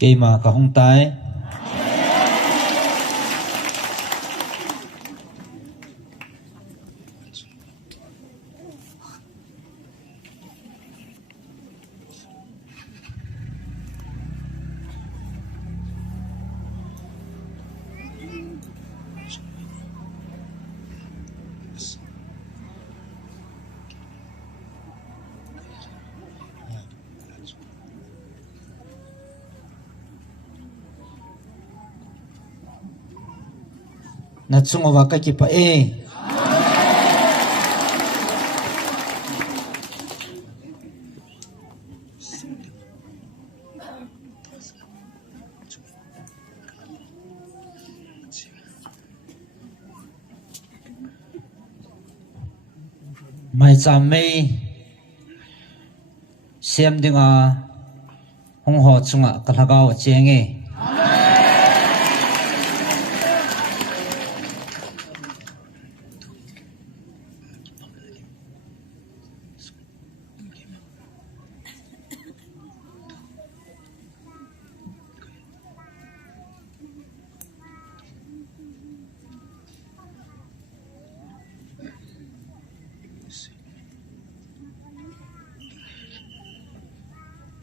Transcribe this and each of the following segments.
cây mà cả hông tai na chunga wa ka ki pa e mai cham mei siam dinga hong ho chunga kalagaw chenge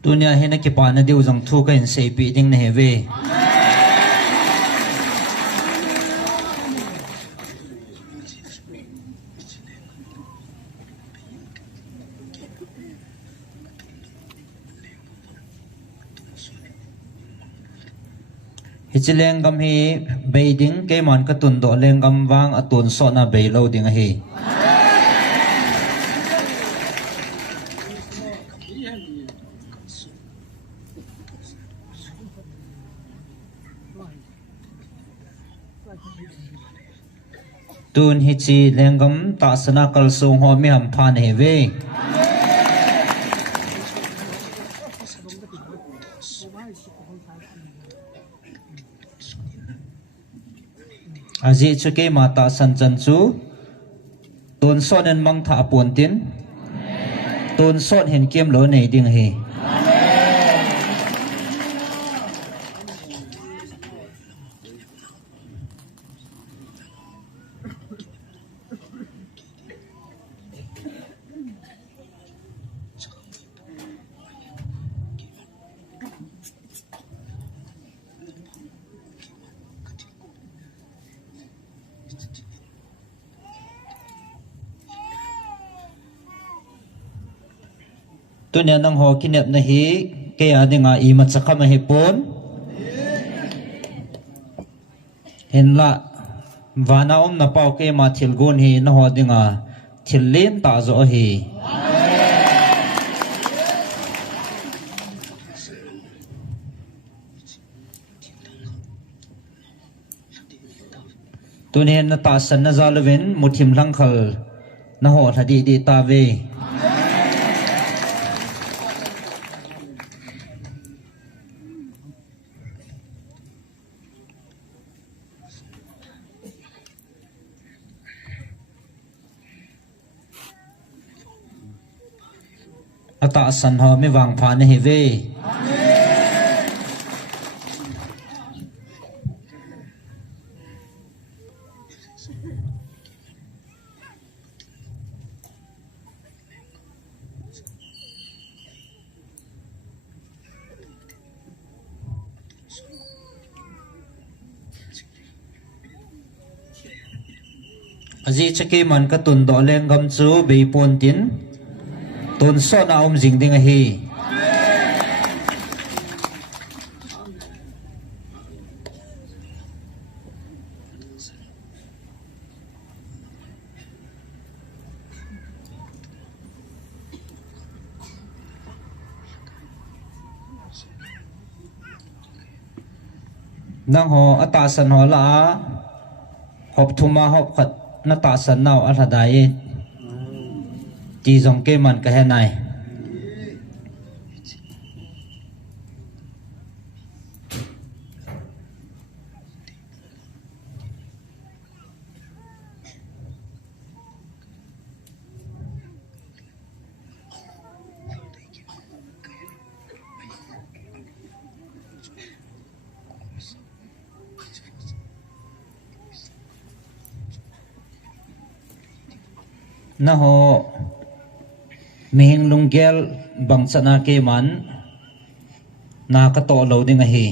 dunia hena ki pa na diu jang thu ka in sei pi ding na heve hichileng gam hi beiding ke man ka tun do leng gam wang atun so na beilo ding hi tun hi chi lengam ta sana kal sung ho mi ham phan he ve aji chu ke mata san chan chu tun son en mang tha pon tin tun son hen kem lo nei ding hi tunya nang ho kinep na hi ke adinga I ma chakha ma hi pon henla wana na pau ke ma thil gun hi na ho dinga thil len ta zo hi tunya na ta san na zalwen muthim lang khal na ho thadi di ta ve ata san ho mi wang pha ne hi ve aji chake man ka tun do leng gam chu be pon tin tun so na jing ding hi nang ho ata san ho la hop thuma hop khat na ta san naw a thadai ti jong ke man ka he nai na ho mihing lunggel bang sana ke man na ka to lo ding a hi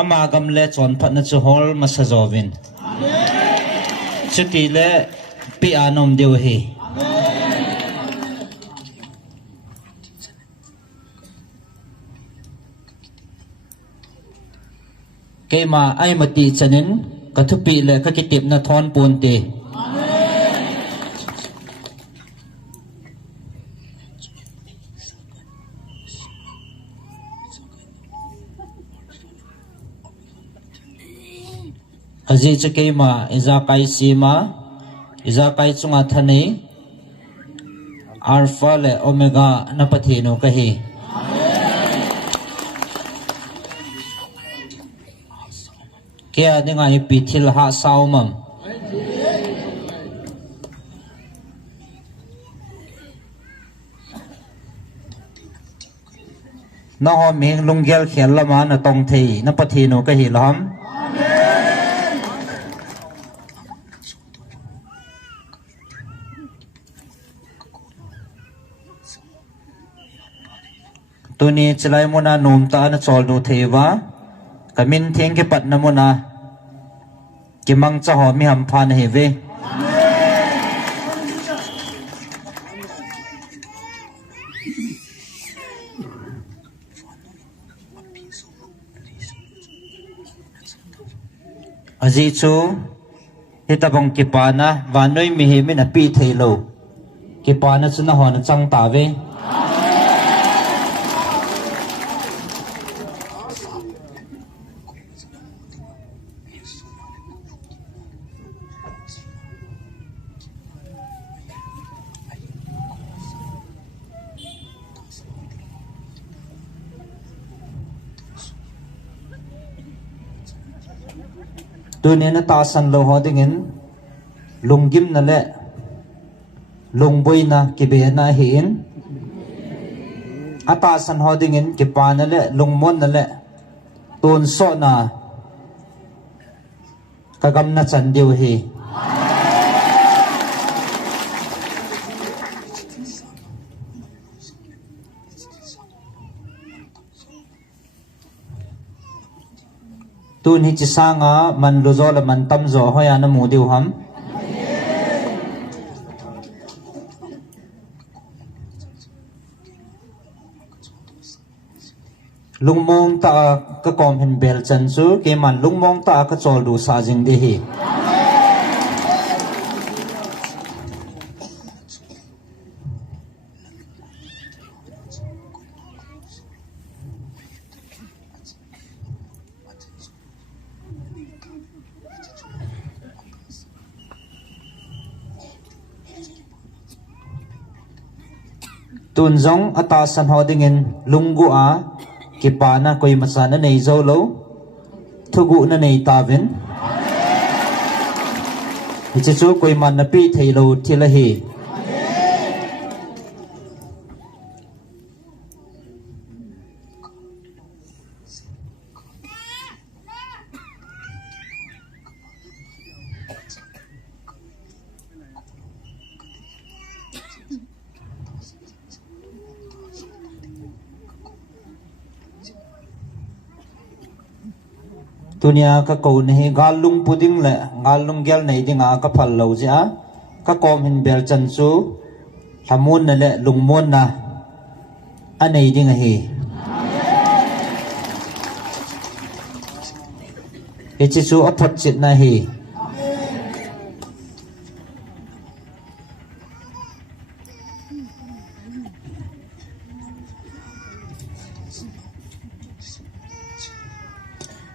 ama gam le chon phat na chu hol ma sa jovin chuti le pi anom deu hi ke ma ai mati chanin ka thu pi le ka kitip na thon pun te aji chake ma iza kai sima iza kai chunga thani alpha le omega na pathino ka hi ke adinga hi pithil ha saumam na ho ming lunggel khel lama na tong thei na pathino ka hi lam tuni chalai mona nom ta na chol nu theiwa kamin theng ke pat na mona ki mang cha ho mi ham phan he ve aji chu hitabong ki pa na vanoi mi he mi na pi theilo ki pa na chu na ho na chang ta ve tuni na ta san lo ho dingin lunggim na le lungboi na ki be na hin ata san ho dingin ki pa na le lungmon na le ton so na kagam na chan diu hi tun hi chi sanga man lu zo la man tam zo hoya na mu diu ham lungmong ta ka kom hin bel chan chu ke man lungmong ta ka chol du sa jing de hi tun zong ata san ho dingin lungu a ki pa na koi masa na nei zo lo thugu na nei ta vin chi chu koi man na pi thei lo thila hi tunia ka ko nei galung puding le galung gel nei dinga ka phal lo ja ka kom hin bel chan chu hamun na le lungmon na anei dinga hi ichi chu aphot chit na hi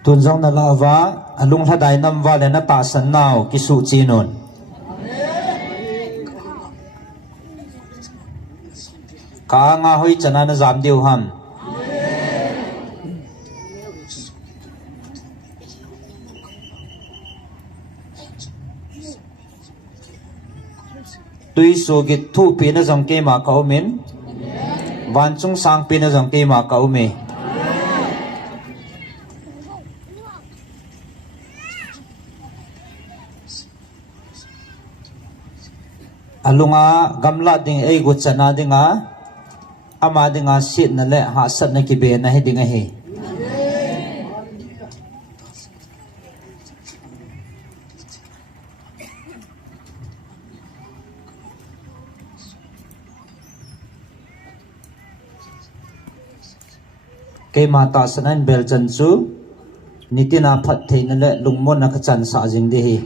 tun zong na lava alung hadai nam wa le na ta san naw ki su chi non ka nga hoi chana na jam diu ham tui so git thu pi na jong ke ma ka min wan chung sang pi na jong ke ma ka me alunga gamla ding ei gu chana dinga ama dinga sit na le ha sat na ki be na he dinga he ke mata sanan bel chan chu nitina phat theina le lungmon na kachan sa jing de hi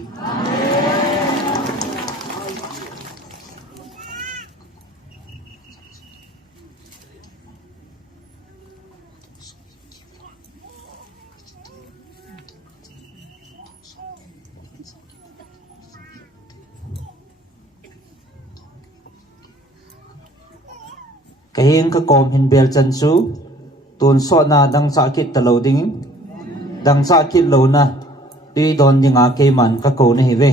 kahin ka kom hin bel chan chu tun so na dang sa kit talo ding dang sa kit lo na ti don dinga ke man ka ko ne hi ve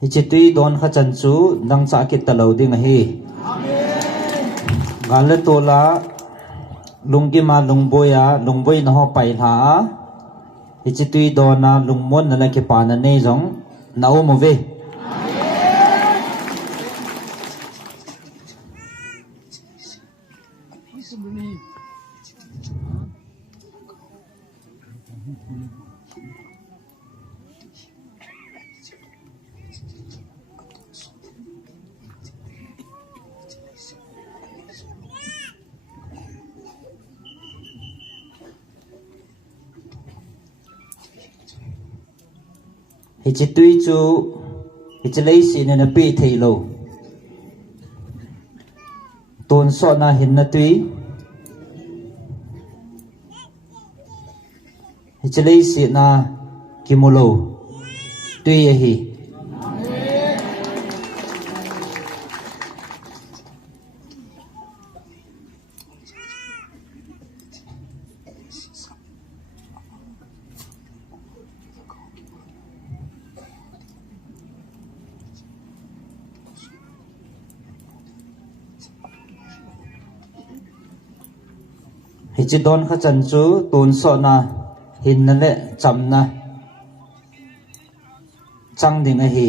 hi chitui don kha chan chu dang sa kit talo ding hi gale tola lungki ma lungboya lungboi na ho pai la hi chitui dona lungmon na la ke pa na ne jong na o mo ve hi chitui chu hi chlei si ne na pi thei lo ton so na hin na tui hi chlei si na kimulo tui hi hi chi don kha chan chu ton so na hin na le cham na chang ding a hi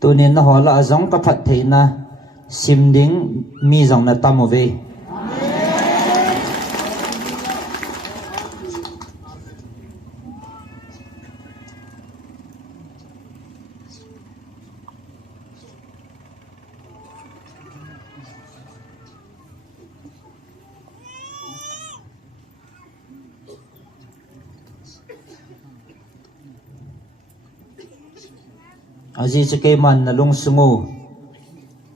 tunin na hola azong ka phat theina sim ding mi jong na tamo ve aji chike man na lung sungu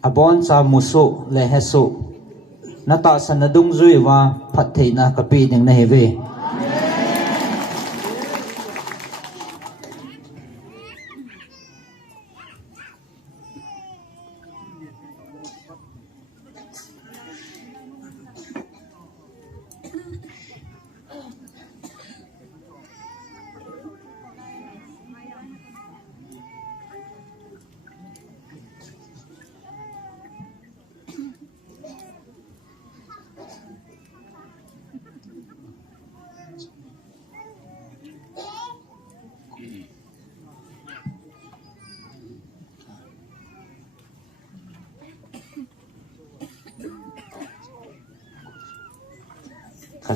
abon cha musu le hesu nata sanadung zui wa phat theina kapi ding na heve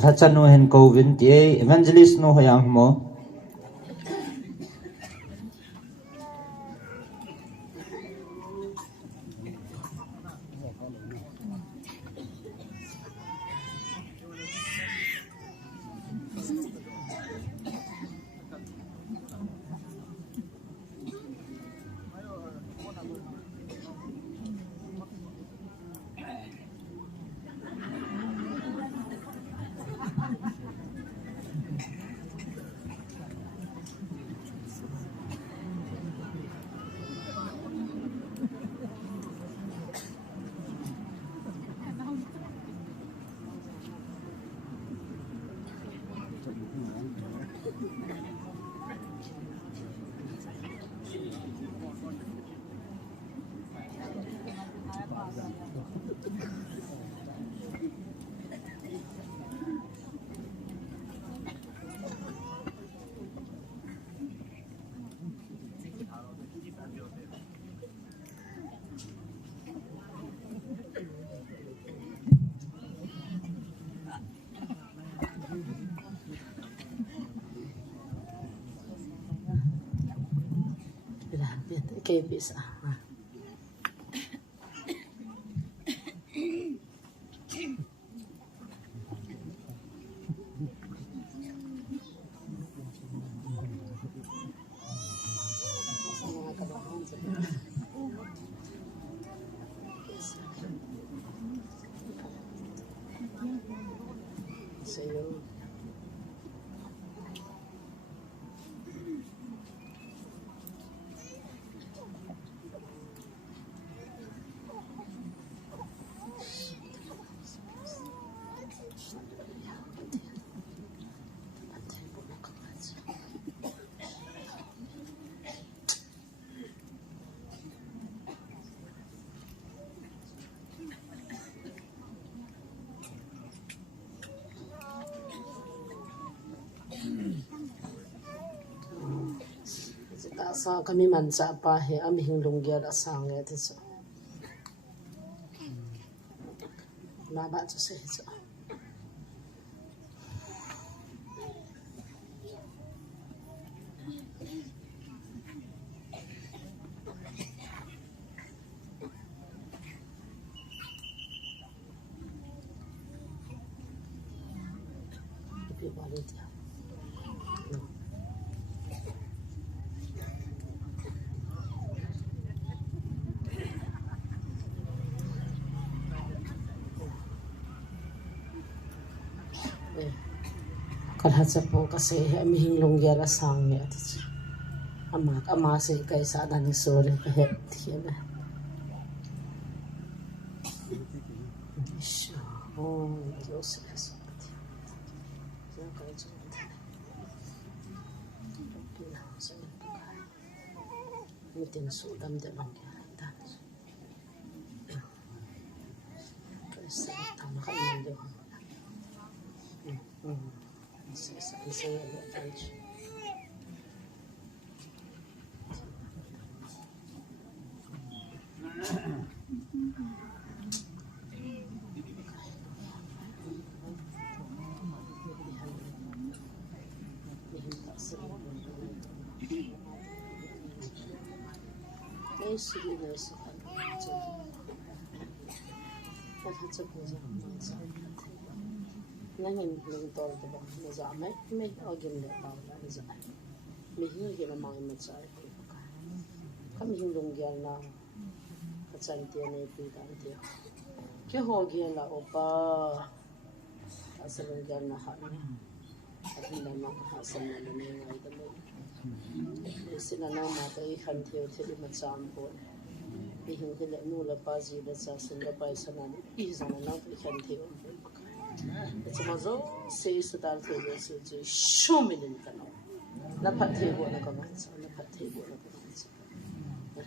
khatha no hen ko vin ti evangelist no hoyang mo KPS sa'yo. Sa kami man sa pa he aming lunggia da sang ya tiso na ba to se so ipi balik ya kalhat sa po kasi aming lunggia da sang ya tiso ama se kay sa dan sore kahit yan oh Diyos Mitin sudam de mangyari terus tama kayo nyo saya lihat aja Sige na sa lahat sa puso nangin ng tol ko ba sa may agin na tao na sa may hindi na mga matsay kami hindong gyal na katsantiya na ipitantiya kaya hogyan na opa asalong gyal na hana at hindi na makahasam na lumingay dalo sila na matay hantiyo tili matsampo bihing hila nula pa zila sa sila pa isa na isa na lang hantiyo at sumazo say sa tal tilo sa jay shumilin ka na napatibo na kamansa lahat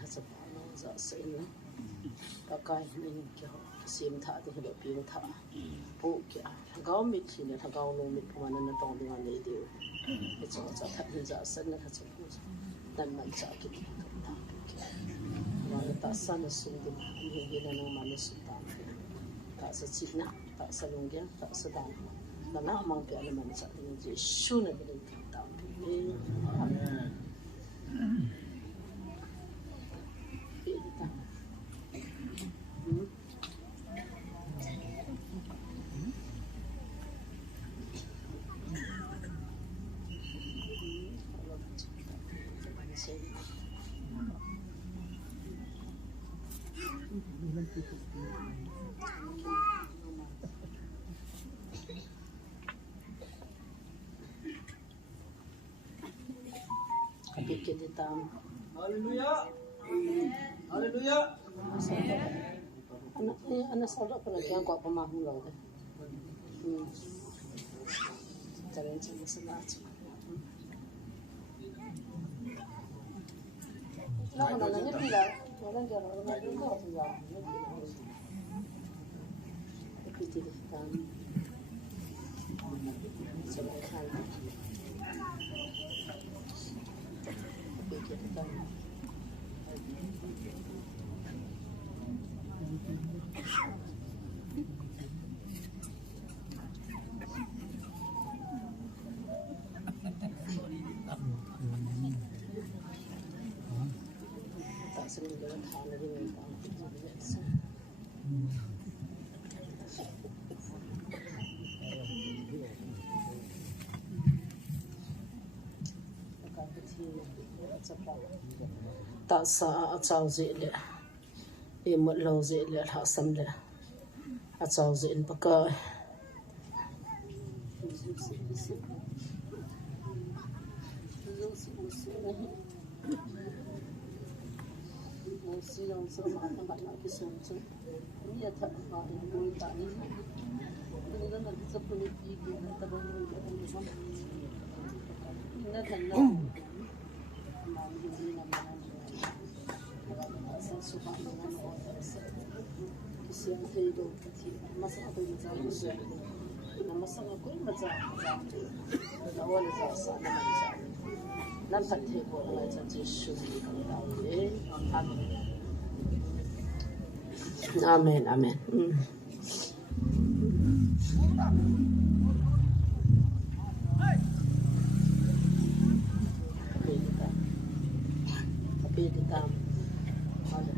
sa paano sa inyo kakain ng kyo sim tha de hilo piu tha po kya gaw mit sila gaw lo mit kumana na tong dinga le de ito sa tha za san na sa pu dan man sa ki ta wala ta san sum de hindi na nang manis ta ta sa china ta sa lungya ta sa dan na na mang pya naman sa inyo je shu na de ta amen kapikit itam Hallelujah. Hallelujah. anak saudara pernah yang kau pemaham lah kan kalian sama selat nah nanya tidak orang jangan orang itu kau tidak kapikit itam sebutkan kapikit itam sini dalam tanah ini tanah biasa. Tak sah acau zile, imut lau zile hasam le, acau zile pakai. Siang semua tempat nak kisah tu, ni ada apa yang boleh tak ni? Ini kan nanti sepuluh tiga, tak boleh buat ni kan? Ini kan nak, mana ini nama nama, asal suka dengan orang kisah tu masa aku macam tu, masa aku macam awal jasa macam. Nampak table macam Yesus Amin, amin. Tapi kita ada.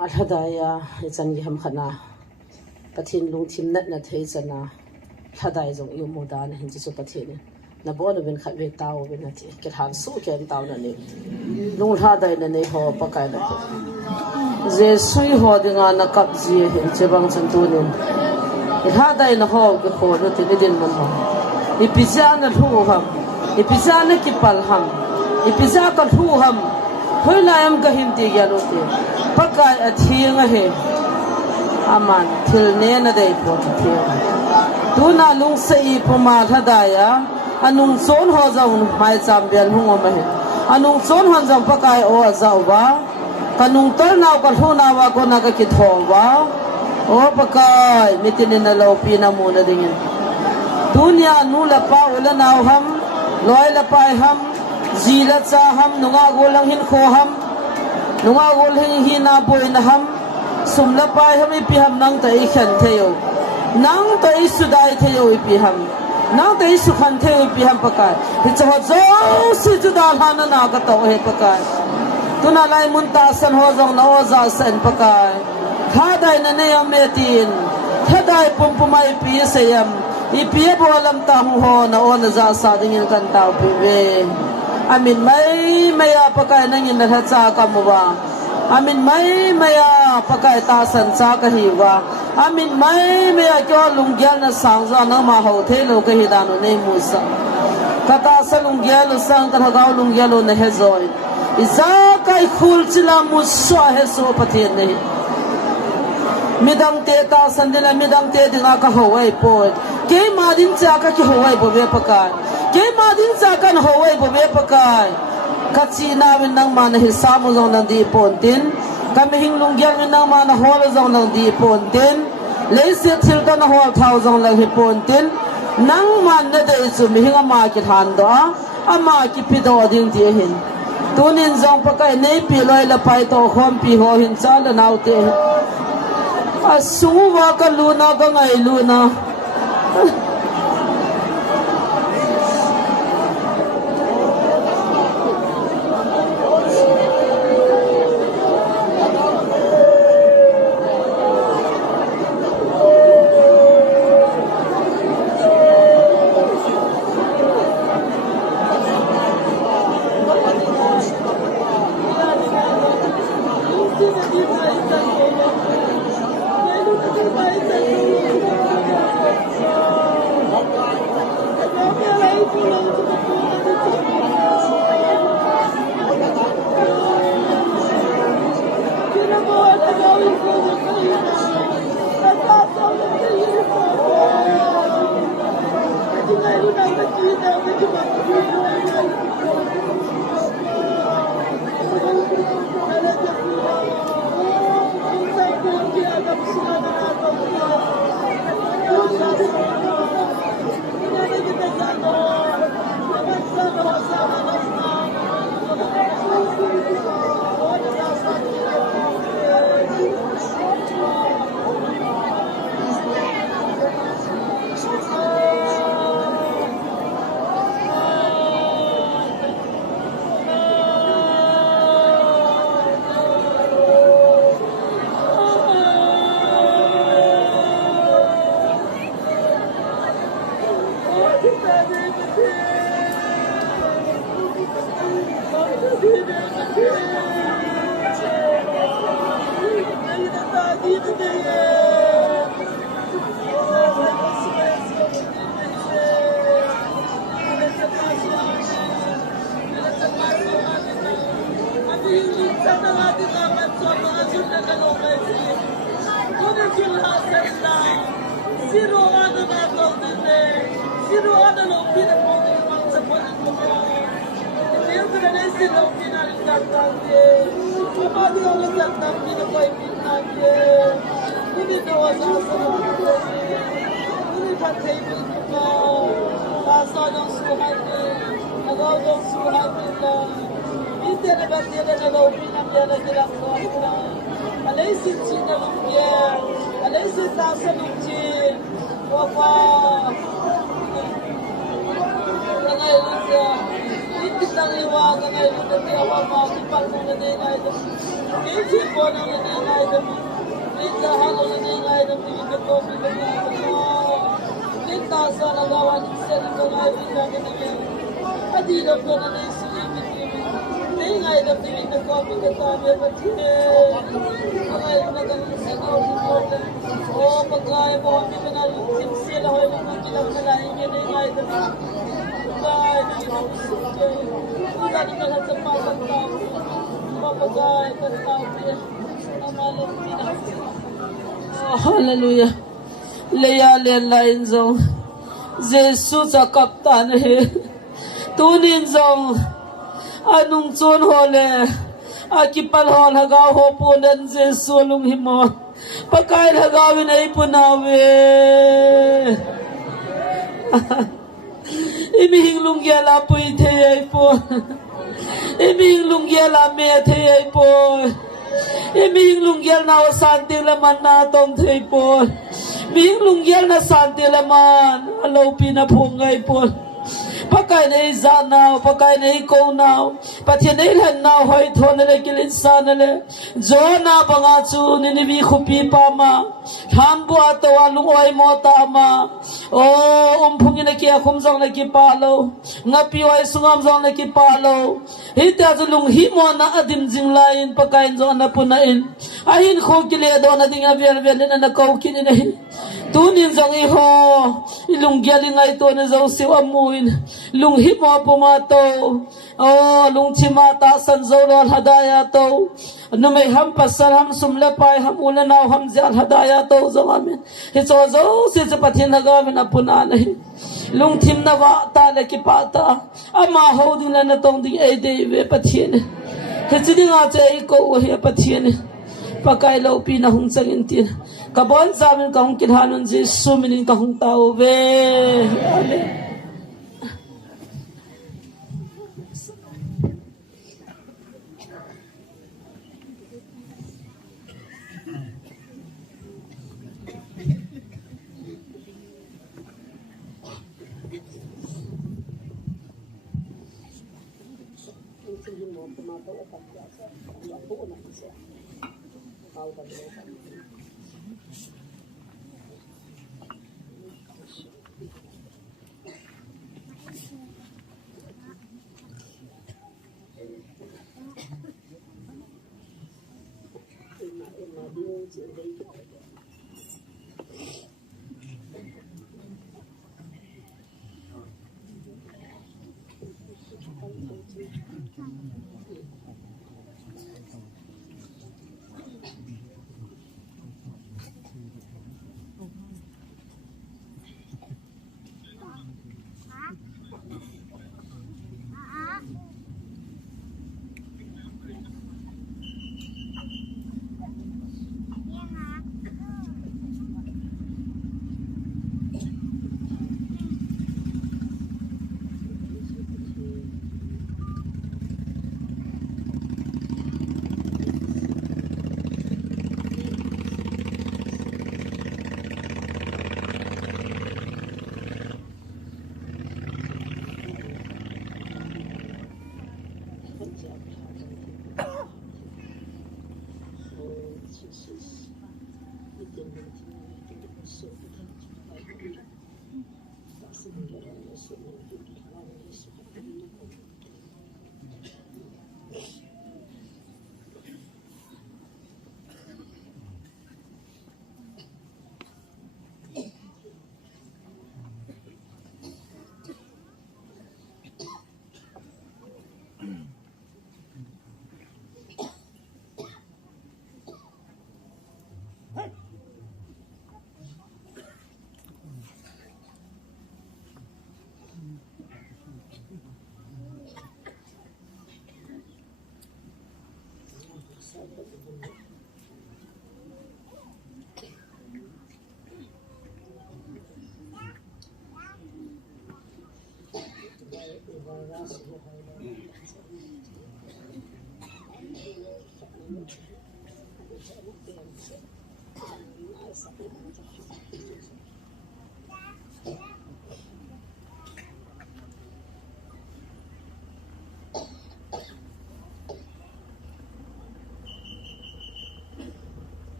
Alhadaya itan gi ham khana pathin lung thim nat na thei chana hadai jong yu moda na hin chu pathin na bon ben khat ve taw ben na thi ke han su ken taw na ni lung hadai na nei ho pakai na je sui ho dinga na kap ji hin che bang chan tu ni hadai na ho ke ho no ti din man ho ipizza na thu ham ipizza na ki pal ham ipizza ka thu ham hoi la am ka him ti ya lo ti pakai a thiang a he aman thil ne na dei po thi tu na lung sei puma thadaya anung chon ho jong mai cham bel hung ma he anung chon han jong pakai o zaw ba kanung tar naw ka thu na wa ko na ka ki tho ba o pakai mitin na lo pi na mu na ding dunia nu la pa ula naw ham loi la pai ham zila cha ham nunga golang hin kho ham nunga gol hi na boi na ham sum la pai ham pi ham nang tai khan theo nang tai sudai theo pi ham nang tai su khan theo pi ham pakai hi chaw zo si ju da hana na ka to he pakai tuna lai mun ta san ho jong na o za san pakai kha dai na ne am metin kha dai pum pumai pi se yam i pi bo lam ta hu ho na o na za sa ding kan ta pi ve amin mai maya pakai nang in na cha ka mu ba amin mai maya pakai ta san cha ka hi wa amin mai maya kyo lung gyal na sang za na ma ho the lo ka hi da no nei mu sa ka ta sa lung gyal sang ka ga lung gyal na he zoi iza kai khul chila mu so he so pathen nei midang te ta san de la midang te dinga ka ho wai po ke ma din cha ka ki ho wai bo ve pakai ke ma din cha kan ho wai bo ve pakai kachina min nang man hi samu jong nang di pontin kam hing lung gyal min nang man hol jong nang di pontin le se thil kan hol thau jong la hi pontin nang man na de chu mi hinga ma ki than do ama ki pi do ding ti hin tunin jong pakai nei pi loi la pai to khom pi ho hin cha la nau te asu wa ka luna ka ngai luna na ngay dem ci ko na ngay dem Linda halo na ngay dem ni ko mi na Linda sa na gawan sa na ngay na ni adi na ko na ni si ni ngay dem ni ko mi na ta me ba ti ngay na ga sa ko o pagkay mo mi na tin sila hoy na ko kilang na lai ni ngay dem Ay, hindi na lahat sa pagkakao. Mapagay, pagkakao. Hallelujah. Layali ang lain zong. Jesus sa kaptan he. Tunin zong. Anong tsun hole. Akipal hol hagaw hopunan Jesus lung himo. Pagkain hagawin ay punawi. Imihing lungyala po itayay po. Imihing lungyala me itayay po. Imihing lungyal na wasanti laman na atong tay po. Imihing lungyal na santi laman. Alaw pinapungay po. Pagkain ay zanaw, pagkain ay ikaw naw. Pati na ilan naw, hoy to nila kilinsa nila. Zona pangatsu, ninibi ko pipa ma. Hambo ato alung oy mo tama. O, umpungin na kia kumsang nakipalo. Nga piway sungamsang nakipalo. Hita tulung himo na adim zinglayin, pagkain zo na punain. Ahin ko kiliado na ting abial-bialin na nakaukin inahin. Tunin zang iho, ilung galing ay to na zaw siwamuin. Lung himo pumato, oh, lung chimata san zawlo al hadaya to. Ano may hampas ham sumlepay hamuna na hamzi al hadaya to zang amin. Ito zaw sisapatin na gamin na punanay. Lung tim na wata na kipata, ama holding na natong ding ay dewe patin. Ito din nga sa ikaw wahi patin. Pagkailaw pinahong sangintin. Kabuan sa amin kahong kinhanon si suminin kahong tao. Amen.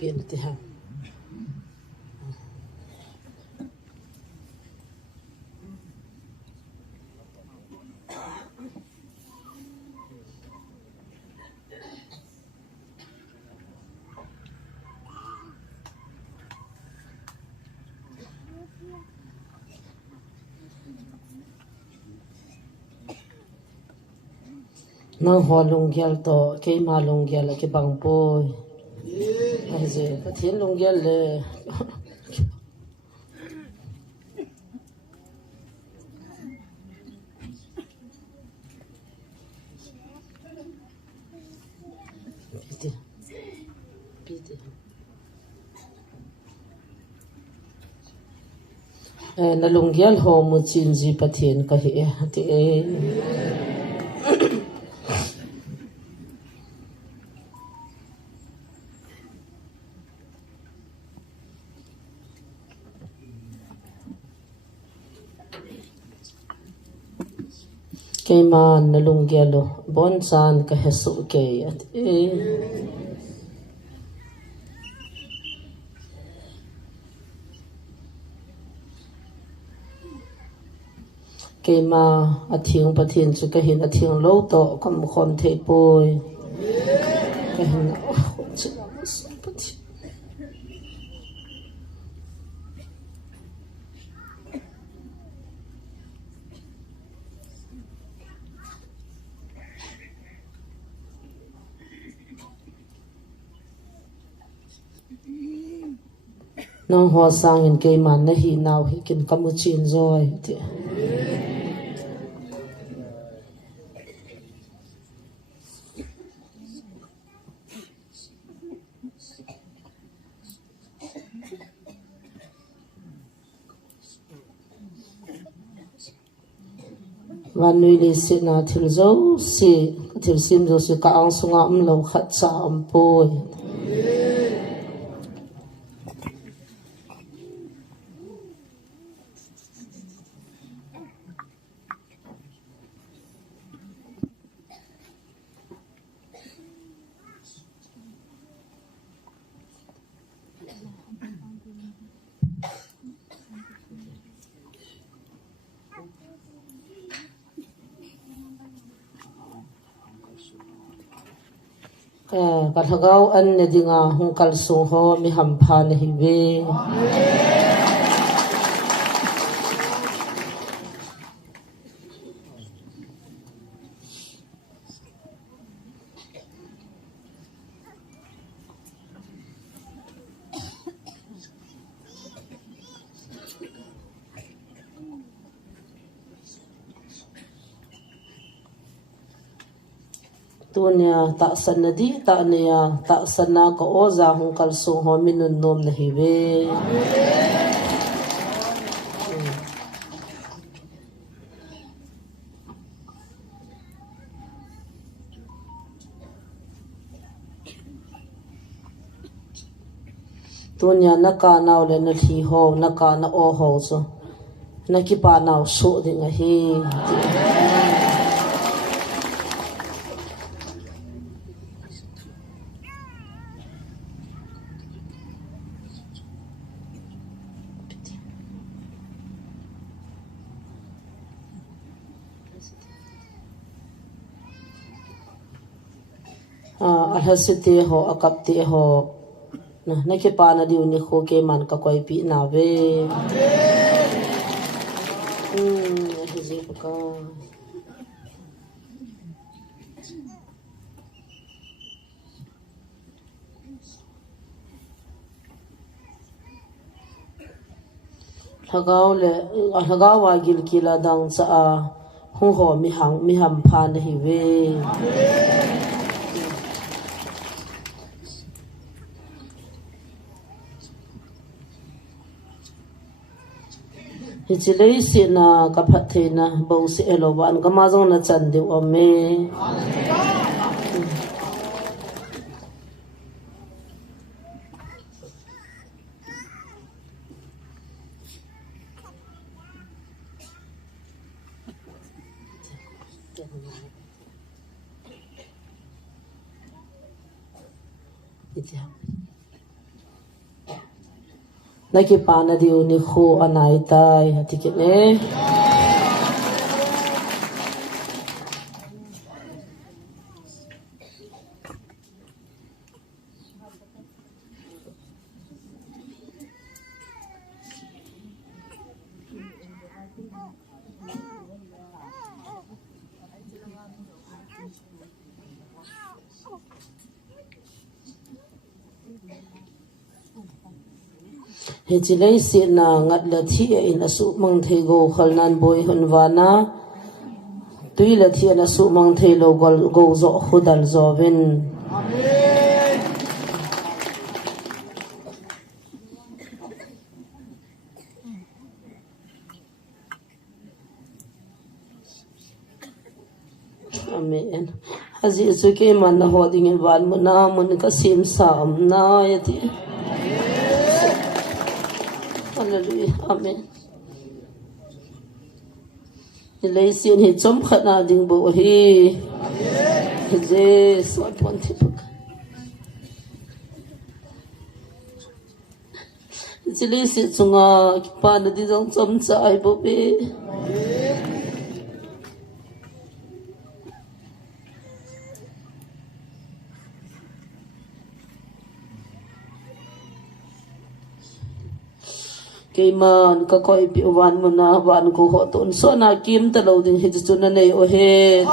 بينتهى nang hoa lung gyal to ke ma lung gyal ke bang poi aje pathin lung gyal le pite pite na lung gyal ho mu chin ji pathin ka hi ti Kaiman na lungyalo bonsan ka hesu ke at Kaima athing pathin chu ka hin athing lo to kam khom the poi ka hin pathin nong ho sang in Kaiman na hi naw hi kin kamuchin zoi ti Vanui li si na thil zo si thil sim zo si ka ang sunga lo khat sa poi ka thagau an ne dinga hung kal su ho mi ham pha ne hi ve tunia ta sanadi ta nia ta sana ko oza hung kal su ho minun nom na hi ve tunia na ka naw le na thi ho na ka na o ho so na ki pa naw su ding a hi alhasite ho akapte ho na nakipa na diu ni kho ke man ka koi pi na ve hiji ka hagaw wa gil kila dang sa hu ho mi ham pha na hi ve hi chilei si na ka phathe na bo si eloban ka ma jong na chan de o me nakipa na diu ni kho anai tai hatikit ne he chilei si na ngat la thi in asu mang thei go khalnan boy hunwana tui la thi na su mang thei lo gol go zo khudal zo vin amen hazi su ke man na hoding in wan mun ka sim sam na yati hallelujah amen lei sin hi chom khana ding bo hi je so pon thi puk chile si chunga pa na di jong chom cha ai bo be cái mà có coi biểu văn mà na văn của họ tốn số na kiếm ta lâu thì hết chút na này ô hết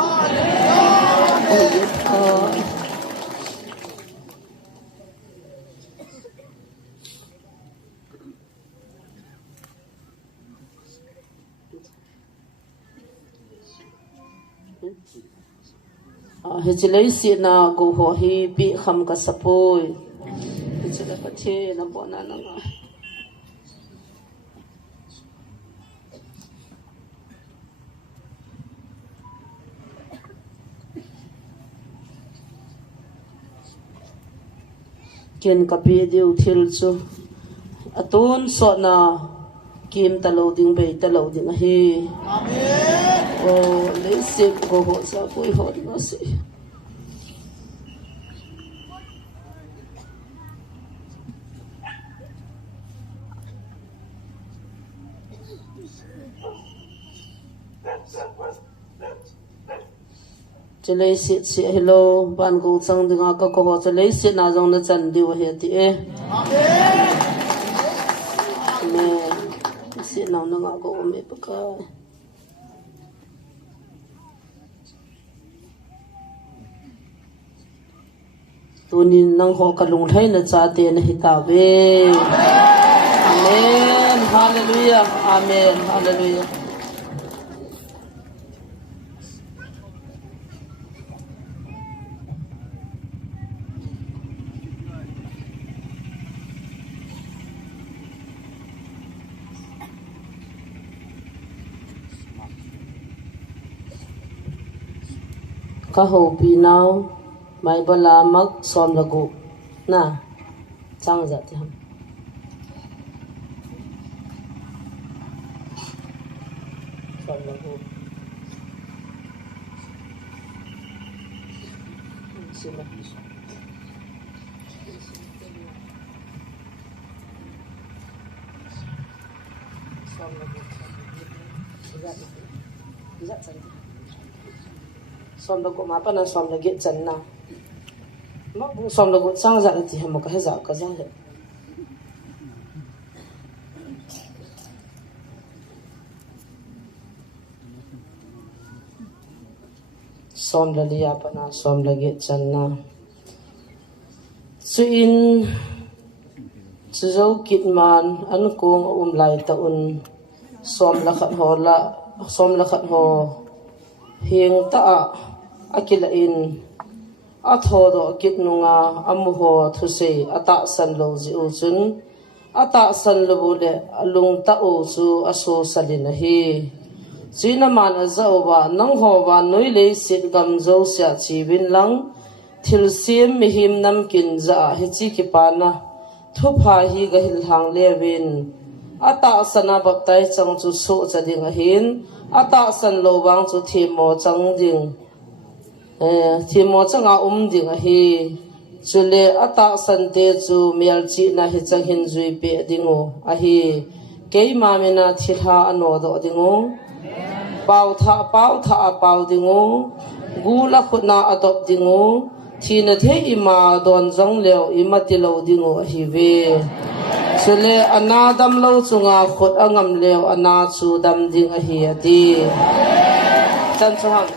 hết chỉ lấy tiền na của họ hi bị khăm cả sapoi hết chỉ lấy cái thế na bọn na ken kapi diu thil chu atun so na kim talo ding be talo ding hi amen o le se ko ho sa pui ho no se chale si hello ban go chang dinga ka ko chale si na jong na chan diu he ti e amen amen si na na ga go me pa ka tunin nang ho ka lung thai na cha te na hi ta ve amen hallelujah amen hallelujah ka ho pi nau mai bala mak som lagu na chang za ti ham som lagu sila som lagu za som lagu ma pa na som lagi chan na mắc bụng xòm là bụng sang dạ thì một cái dạ cái răng đấy xòm là đi apa na xòm là ghét chân na suy chú dấu kít man anh cũng lại taun xòm là khát hồ hiền ta akila in atho do kit nunga amuho thuse ata san lo ji u chun ata san lo bole alung ta o chu aso salina hi china man azawa nang ho wa noi le sit gam zo sia chi win lang thil sim mi him nam kin za hi chi ki pana thu pha hi ga hil hang le win ata sana baptai chang chu so cha ding hin ata san lo wang chu thi mo chang ding thì một trong ngã đình hi chú lệ ata sante chú mial chi na hi chang hin zui pe dingo a hi ke ma me na thi tha ano do dingo pau tha pau dingo gu la khut na adop dingo thi na the ima don jong leo ima ti lo dingo a hi ve chú lệ ana dam lo chunga khut angam leo ana chu dam ding a hi ati chan chang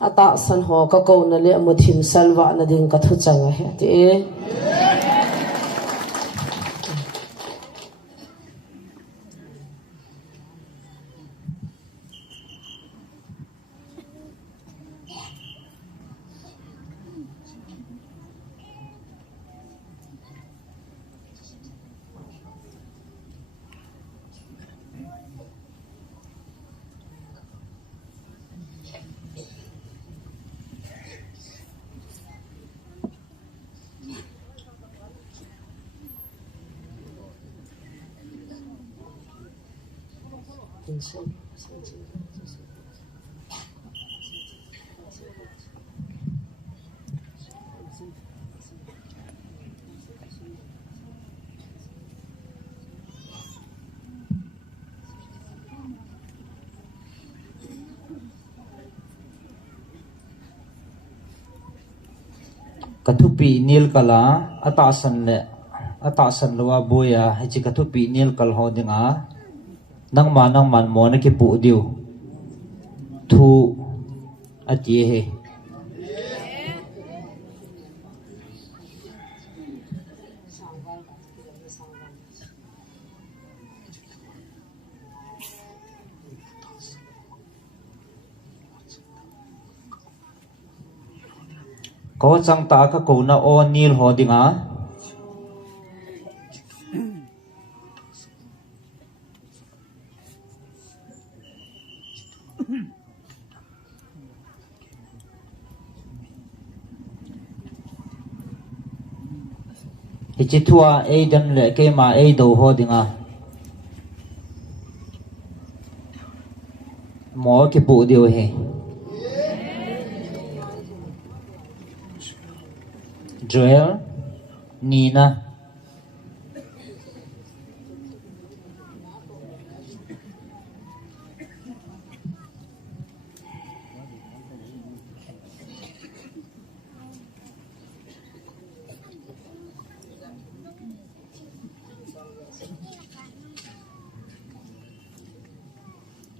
ata san ho ka ko na le muthim salwa na ding ka thu changa he ti kathupi nil kala ata san lowa boya hachi kathupi nil kal ho dinga nang man mo na ki pu diu thu ati he ko chang ta ka ko na o nil ho dinga ichi thua e dan le ke ma e do ho dinga mo ki pu dio he Joel Nina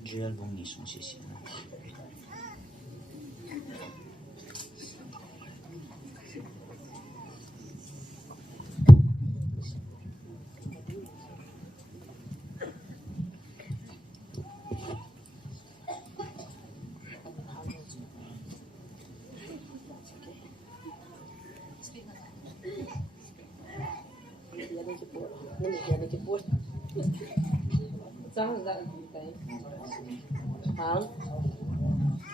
Joel bong ni sung si si hả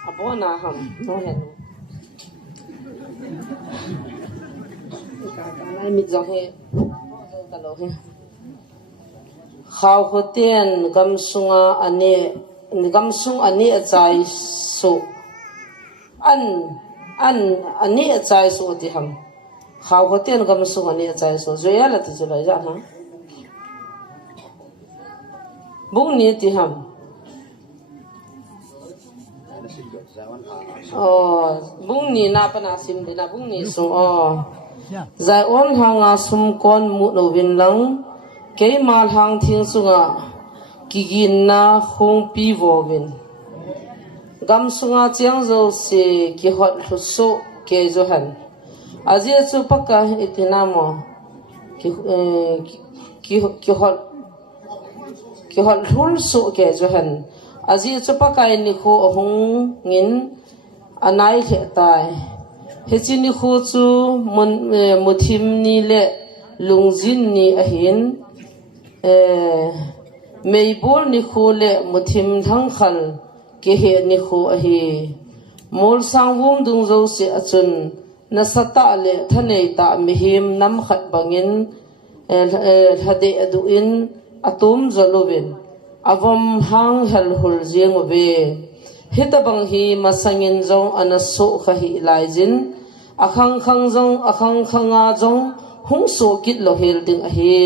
abo na ham no hen ka na mi zo he ka lo he khao khoten gamsunga ani achai su an ani achai su ti ham khao khoten gamsunga ani achai su zoya la ti zulai ja ha bung ni ti ham bung ni na pa na sim de na bung ni su zai on hanga sum kon mu no win lang ke mal hang thing sunga kigin na khong pi wo win gam sunga chiang zo se ki hot lu so ke zo han azia chu pakka itina mo ki hot hul so ke zo han azia chu pakka ni kho hong ngin anai the tai hechini khu chu muthim ni le lungjin ni ahin meibol ni khu le muthim thang khal ke he ni khu ahi mol sangwum dung zo se achun na sata le thanei ta mihim nam khat bangin hade adu in atum zalovin avam hang hal hul jeng ve hitabang hi masangin zong anaso khahi laijin akhang khang zong akhang khanga zong hung so kit lo hel ding ahi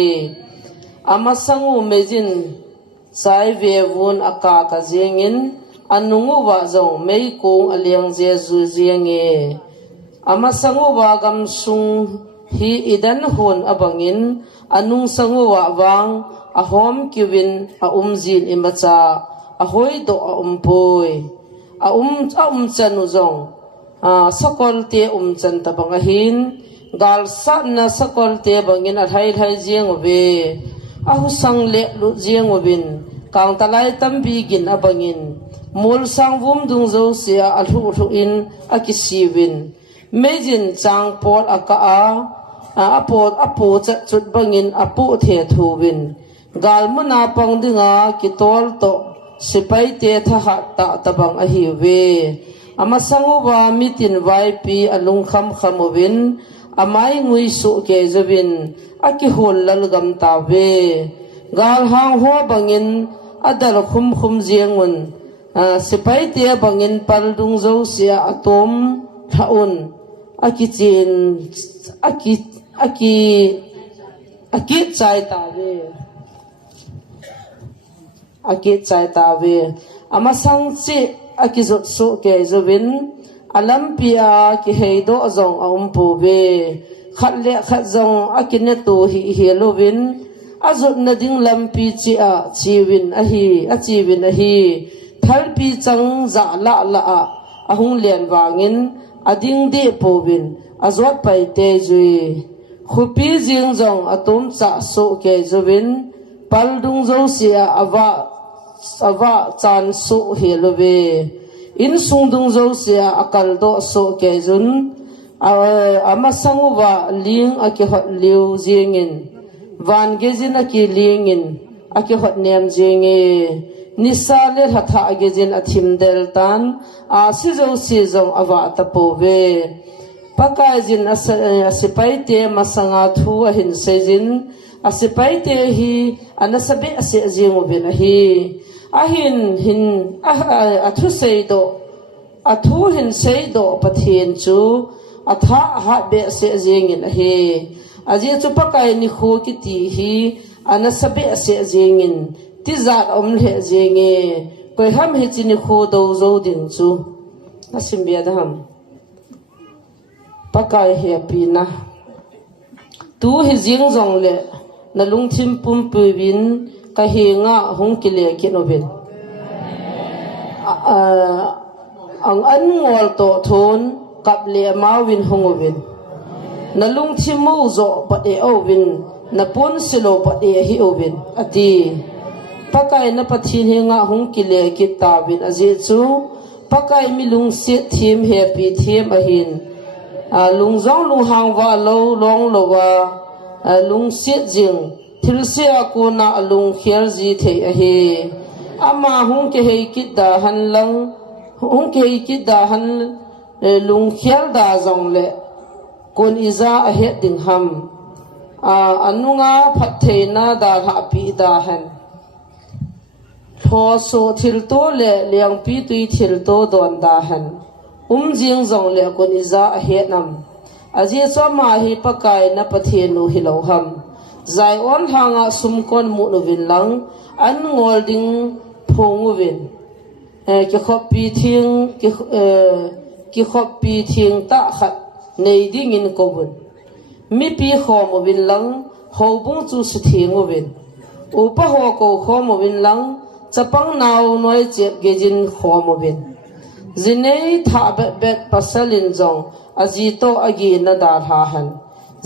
amasangu mejin sai ve won aka ka jengin anungu wa zong mei kong aliang je zu jenge amasangu wa gam sung hi idan hon abangin anung sangu wa wang ahom kiwin a umjin imacha ahoi do a umpoi a chanu zong sakol te chan tabang ahin gal sa na sakol te bangin a thai jeng ve a hu sang le lu jeng win kang talai tambi gin abangin mul sang wum dung zo sia a thu in a kisiwin mejin chang pot aka a pot chut bangin a pu the thu win gal muna pang dinga ki tol to sipai te tha ta tabang a hi ve amasangu wa mitin vai pi alung kham win amai ngui su ke zobin aki hol lal gam ta ve gal hang ho bangin adal khum jiangun sipai te bangin pal dung zo sia atom thaun aki chin aki chai ta ve amasang chi aki zot so ke zobin alampia ki heido zong pu ve khat le khat zong aki ne tu hi helovin azot na ding lampi chi a chiwin a hi thalpi chang za la a hung len wangin ading de povin azot pai te zui khupi jing zong atom cha so ke zobin paldung zo sia awa chan so helove in sungdung zo sia akal do so ke zun amasangu wa ling aki hot liu jingin van gezin aki lingin aki hot nem jinge nisa le hatha gezin athim del tan a si zo awa tapove pakai jin asipai te masanga thu hin sejin asipai te hi anasabe ase jingu bin hi ahin athu seido athu hin seido pathin chu atha ha be se jingin hi aji chu pakai ni khu ki ti hi anasabe ase jingin ti zat om le jinge koi ham hi chini khu do zo din chu asim bia da ham pakai he pina tu hi jing zong le na lung thim pum pu win ka he nga hong ki le ki no bin ang an ngol to thon kap le ma win hong win na lung thim mo zo pa e o win na pon silo pa e hi o win ati pakai na pathin he nga hong ki le ki ta win aje chu pakai mi lung se thim he pi thim a hin lung zong lung hang wa lo long lo wa lung siat jing thil sia ko na lung khiar ji the a he ama hung ke he kit da han lang hung ke kit da han lung khiar da zong le kon iza a he ding ham anunga phat the na da ha pi da han Pho so thil to le liang pi tui thil to don da han jing zong le kun iza a he nam aji cho ma hi pakai na pathe nu hi lo ham zai on hanga sum kon mu nu vin lang an ngol ding phong vin ki khop pi thing ki khop pi thing ta khat nei ding in ko bun mi pi kho mo vin lang ho bung chu si thing vin upa ho ko kho mo vin lang chapang naw noi chep gejin kho mo vin zinei tha bet pasalin jong azito agi na dar ha han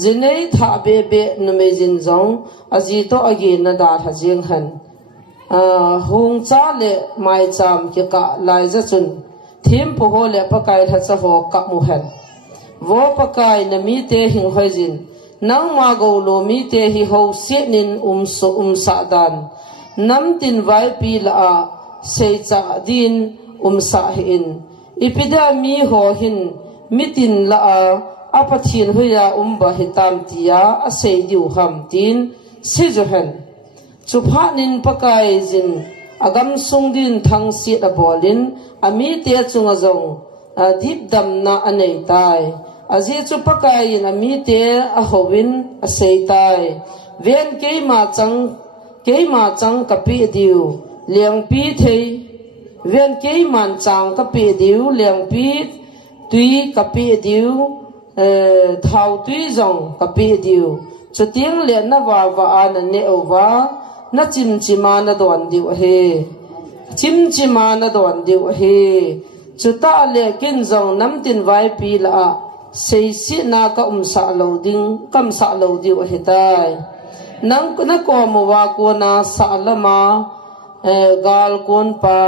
zinei tha be numejin jong azito agi na dar ha jing han hung cha le mai cham ki ka lai za chun thim po ho le pakai tha cha ho ka mu han wo pakai na mi te hing hoi jin nang ma go lo mi te hi ho sienin sa dan nam tin vai pi la a sei cha din sa hi in ipida mi ho hin mitin la a apathin hoya ba hitam tia a sei diu ham tin se jo han chupha nin pakai jin agam sung din thang si a bolin ami te chunga zong dip dam na anei tai aji chu pakai in ami te a howin a sei tai ven ke ma chang kapi diu liang pi thei ven ke man chang kapi diu liang pi tui kapi diu thau tui zong kapi diu chu tiang le na wa an ne over na chimchima na don diu he chimchima na don diu he chu ta le kin zong nam tin vai pi la sei si na ka sa loading kam sa lo diu he tai nang na ko mo wa ko na sa lama gal kon pa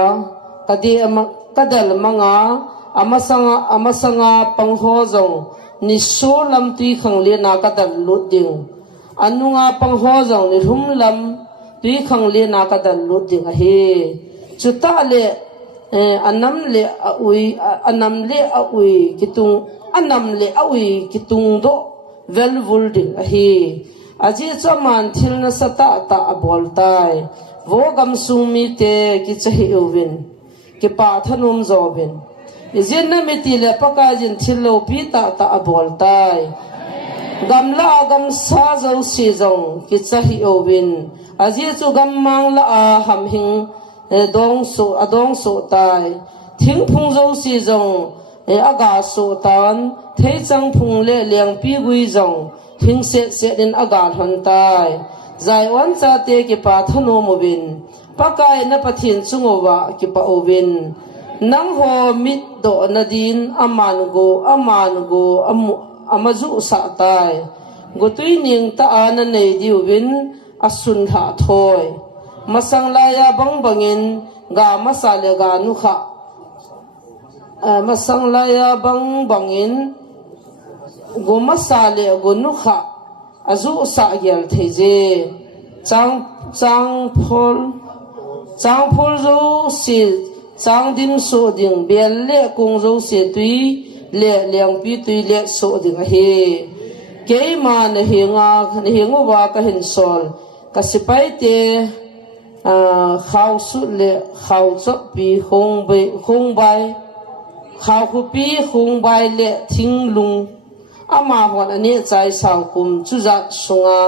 kadi kadal manga amasanga pangho zong ni so lam tui khang le na kadal lut ding anunga pangho zong ni hum lam tui khang le na kadal lut ding he chuta le anam le a ui kitung anam le a ui kitung do vel vul ding he aji chaman thil na sata ta abol tai wo gam sumi te ki chahi uvin ki pa thanum zobin izin na miti le pakajin thilo pi ta abol tai gamla gam sa zo si zong ki chahi uvin aji chu gam mang la a ham hing adong so tai thing phung zo si zong aga so tan thei chang phung le liang pi gui zong thing se din aga hon tai zai wan cha te ki pa thano mo bin pakai na pathin chungowa ki pa ovin nang ho mit do nadin aman go amazu sa tai go tui ning ta an nei diu win asun tha thoi masang la ya bangin ga masale ga nu kha masang la ya bangin go masale go nu kha azu sa gel theje chang phol zo si chang dim so ding bel le kong zo se tui le liang pi tui le so ding he ke ma na hinga wa ka hin sol ka sipai te khaw su le khaw chop pi hong bai khaw khu pi hong bai le thing lung ama hon ani chai sau kum chu za sunga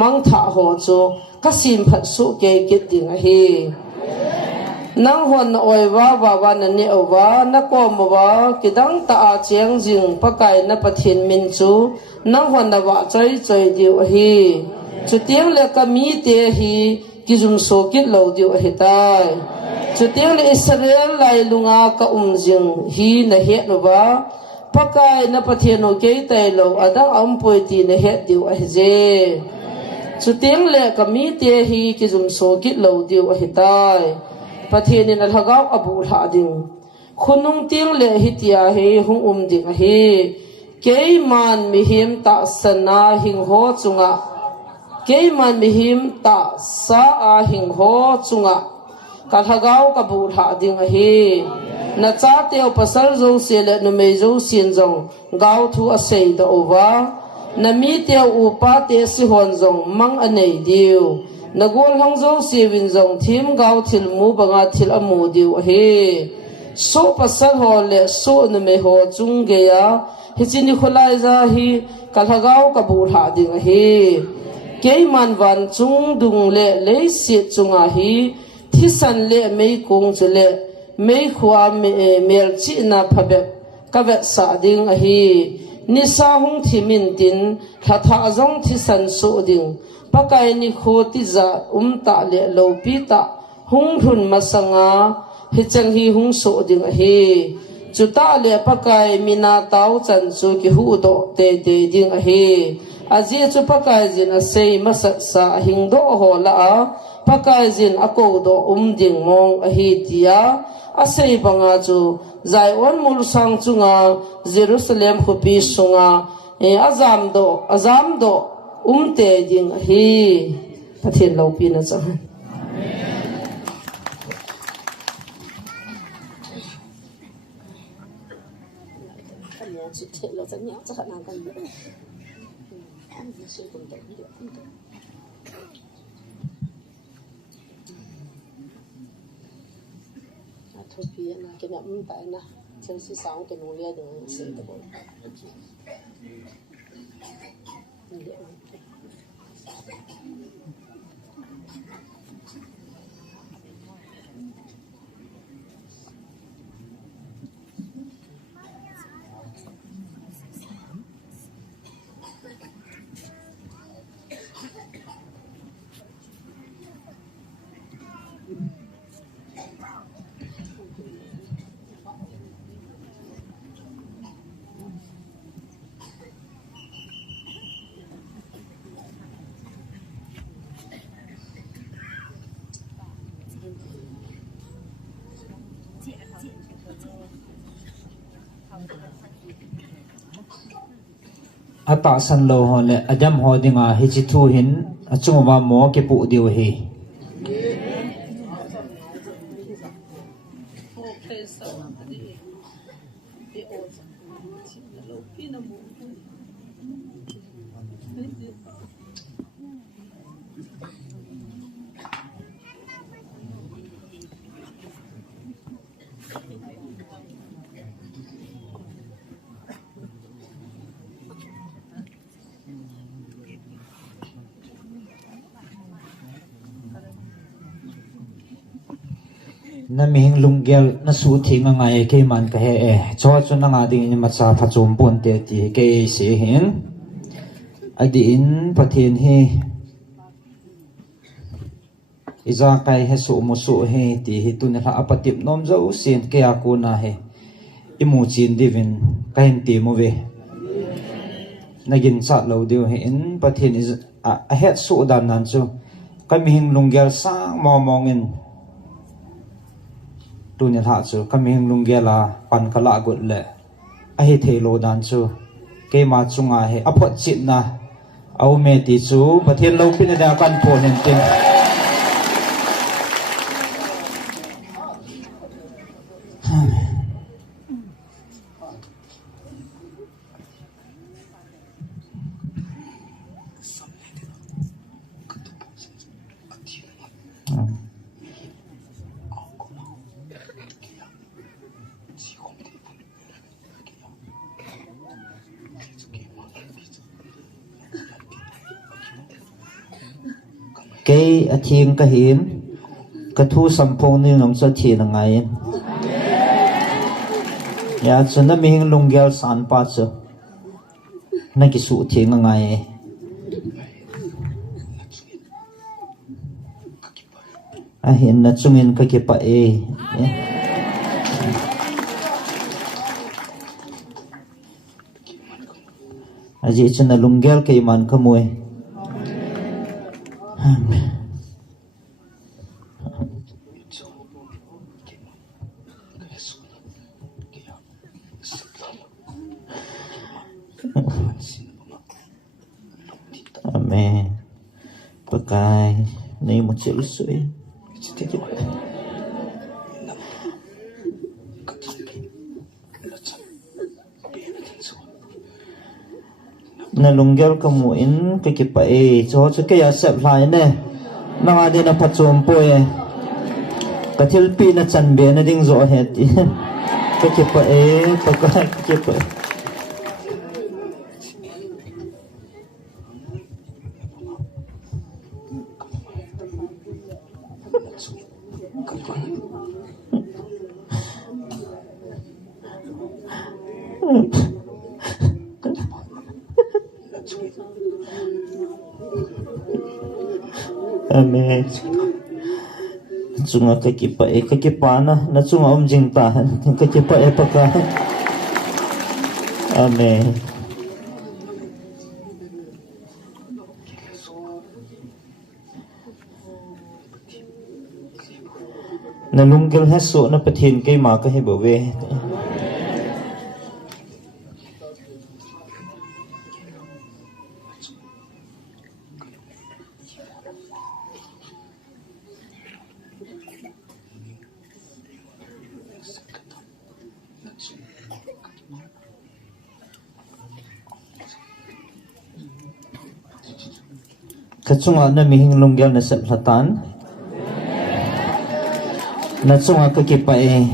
mang tha ho chu ka sim phat su ke kit ding he nang hon oi wa na ne owa na ko mo wa kidang ta a cheng jing pakai na pathin min chu nang hon na wa choi diu hi chu tiang le ka mi te hi ki zum so kit lo diu hi tai chu tiang le Israel lai lunga ka jing hi na he no wa pakai na pathin no ke tai lo adang am poi ti na he diu hi je chu tiang le ka mi te hi ki zum so kit lo diu hi tai pathin in alhagaw abu tha ding khunung ting le hitia he hung ding he keiman mihim ta sana hing ho chunga keiman mihim ta sa a hing ho chunga kalhagaw kabu tha ding he na cha teo pasal zo se le no me zo sin zong gaw thu a sei da over na mi teo upa te si hon zong mang anei diu nagol hang zo si win zong thim gao thil mu banga thil amu diu hi so pasal ho le so na me ho chung ge ya hi chini kholai za hi kalhagao kabur ha ding hi ke man van chung dung le le si chunga hi thisan le mei kong chule mei khwa mel chi na phabe kavet sa ding hi nisa hung thimin tin thatha zong thisan so ding pakai ni khoti za ta le lo pi ta hung hun masanga hi chang hi hung so ding hi chuta le pakai mina tau chan chu ki hu do te te ding hi aji chu pakai jin a sei masa sa hing do ho la a pakai jin a ko do ding mong a hi tia a sei banga chu zai on mul sang chunga Jerusalem khupi sunga azam do te ding hi pathin lo pi na cha lo cha nya cha na kan ni se kun ta ni a tho pi na ke na ta na chen si sang ke no le de se de bo ata san lo ho le adam ho dinga hi chi thu hin achuma mo ke pu diu hi na mihing lunggel na su thinga ngai ke man ka he cho cho na nga ding ni ma cha pha chom pon te ti ke se hin adi in pathin hi iza kai he su mu su he ti hi tu na apatip nom zo sin ke a ku na he imu chin divin kain ti mo ve nagin chat lo deu he in pathin is a het su dan nan chu ka mihing lunggel sang mo mongin tu ni tha chu kaming lunggela pan kala gut le a hi thelo dan chu ke ma chunga he aphot chit na au me ti chu pathian lo pin da kan pho nen ting cái thiên cái hiến cái thu sắm phong ni nông cho thiên là ngày ya cho nên mình lung gel san pa cho nên cái sự thiên là ngày à hiện là chung in cái pa à gì cho nên lung gel cái man cái mùi Amen. Pakai ni một triệu suy. Na lunggel kamu in ke kipai cho cho ke ya sep lai ne nanga din na patsumpo eh. Katilpi na chanbe na ding zo het. Kakipa eh, kakipa. Amen. Chunga kakipa na chunga jing tahan kakipa paka. Amen. Nalunggil heso na pathin kay maka hibawe. Kacunga na mihing lunggel na saplatan. Natsunga kakipa eh.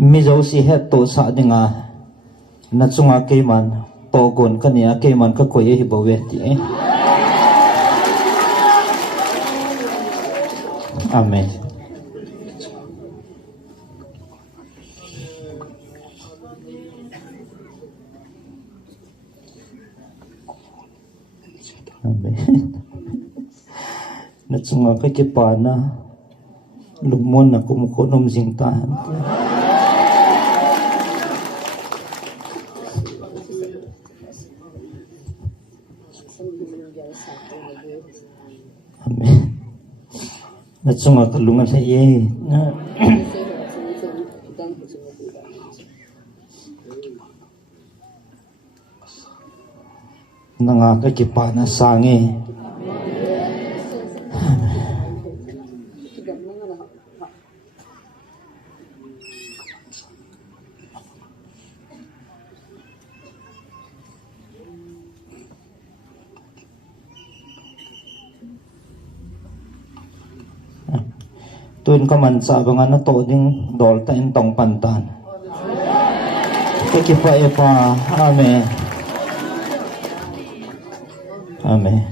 Mizo si het to sa dinga natsunga kayman togon kaniya kayman kakoy hibawet eh. Amen. Amen. Natsunga kay kipana lumon na kumukunom zingtahan. Amen. Natsunga kalungan sa iye. Nangakakipa na sangi. Tuwin ka man sa abang na to ding dolta intong pantan. Kakipa pa. Amen. Amen.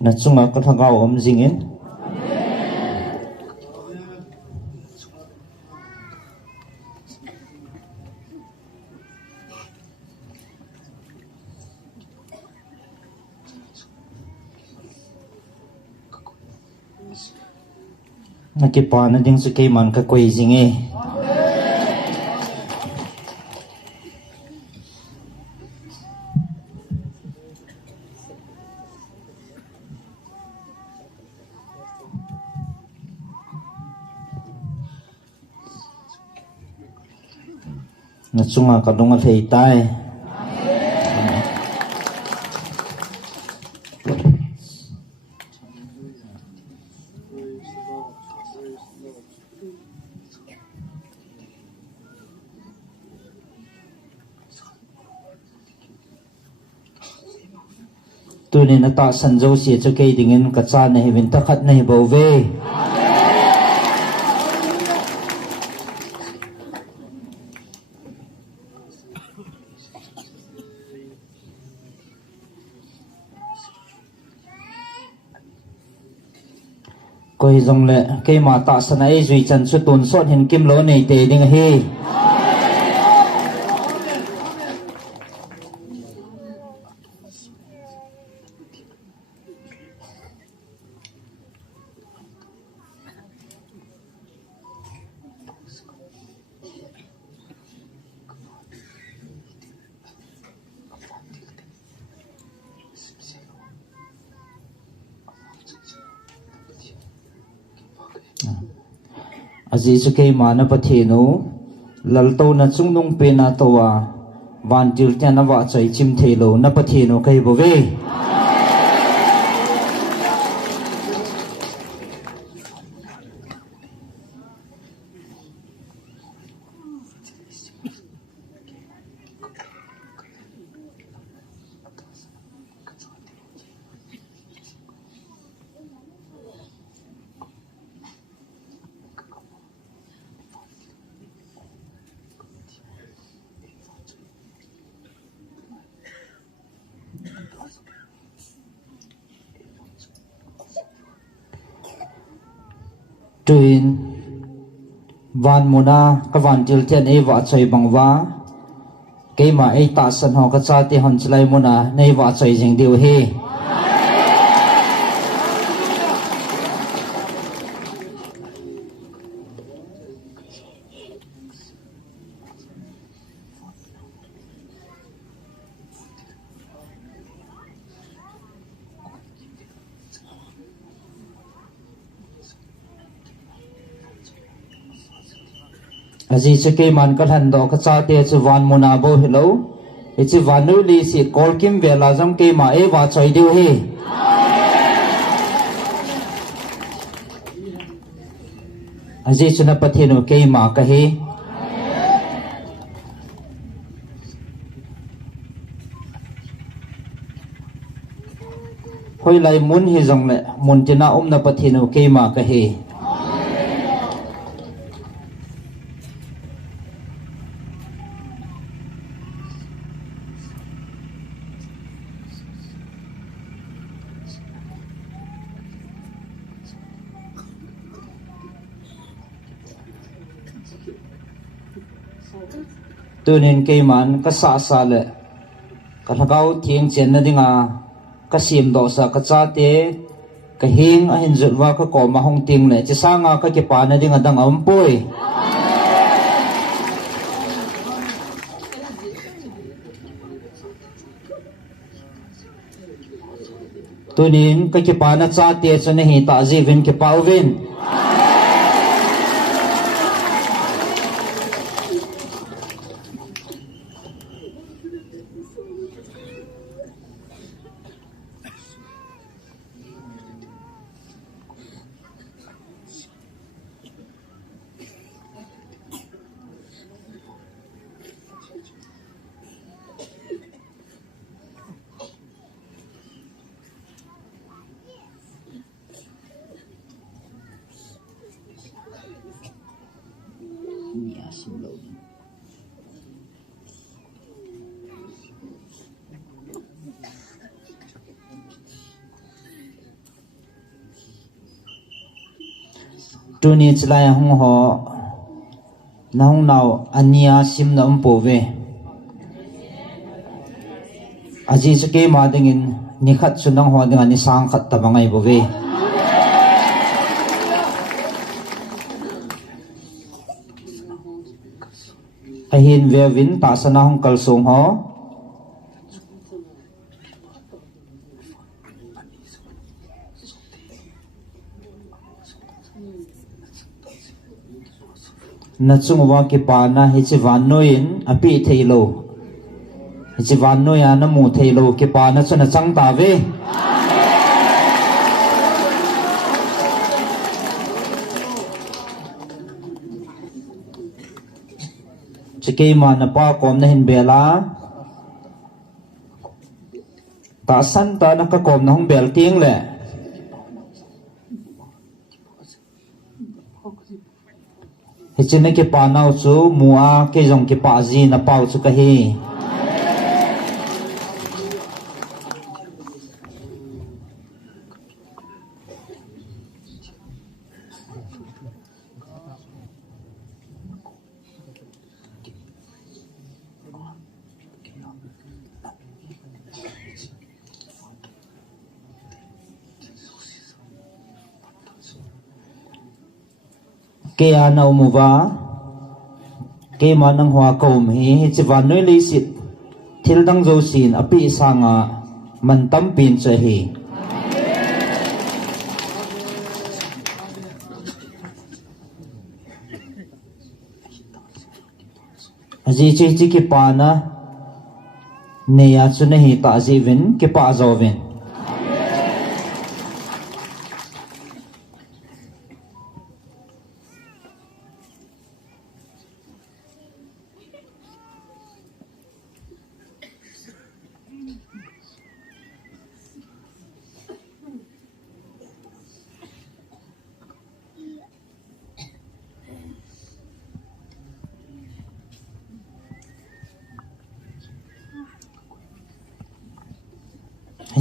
Natsunga katagaw zingin. Nakipa na ding sa kayman kakoy zingi. Natsunga kadungal heitay. Tunin na ta sanjo siya sa kay dingin katsa na hibin takat na hibawe. Koy zong le kay mata sa na e zui chan su tun sot hin kim lo nei te ding hi. azi chu ke ma na pathinu lalto na chungnung pe na towa vantil tian na wa chai chim thelo na pathinu kai bove tuin van muna ka vantil tian e wa chai bangwa ke ma e ta san ho ka cha te hon chlai muna nei wa chai jing diu he aji cheke man ka than do ka cha te chu van muna bo hello e chu van nu li si kol kim ve la jam ke ma e wa choi diu he aji chuna pathinu ke ma ka he hoi lai mun hi jong le mun tina na pathinu ke ma ka he tunin ke man ka sa le ka thakau thieng chen na dinga ka sim do sa ka cha te ka hing a hin zut wa ka ko ma hong ting le chi sanga ka ke pa na dinga dang am poi tunin ka ke pa na cha te cha ne hi ta ji vin ke pa vin tuni chlai hung ho nang nau ania sim na po ve aji chke ma dingin ni khat chunang ho ding ani sang khat ta bangai bo ve ahin ve vin ta sana hung kal song ho na chung wa ki pa na hi chi van noin api theilo hi chi van noi ana mu theilo ki pa na chuna chang ta ve chike ma na pa kom na hin bela ta san ta na ka kom na hong bel ting le hichine ke pa nau chu mua ke jong ke pa ji na pau chu ka hi ke ana umuwa ke manang hwa kom hi chi van noi le sit thil dang zo sin api sanga man tam pin che hi aji chi chi ki pa na ne ya chu na hi ta ji vin ki pa zo vin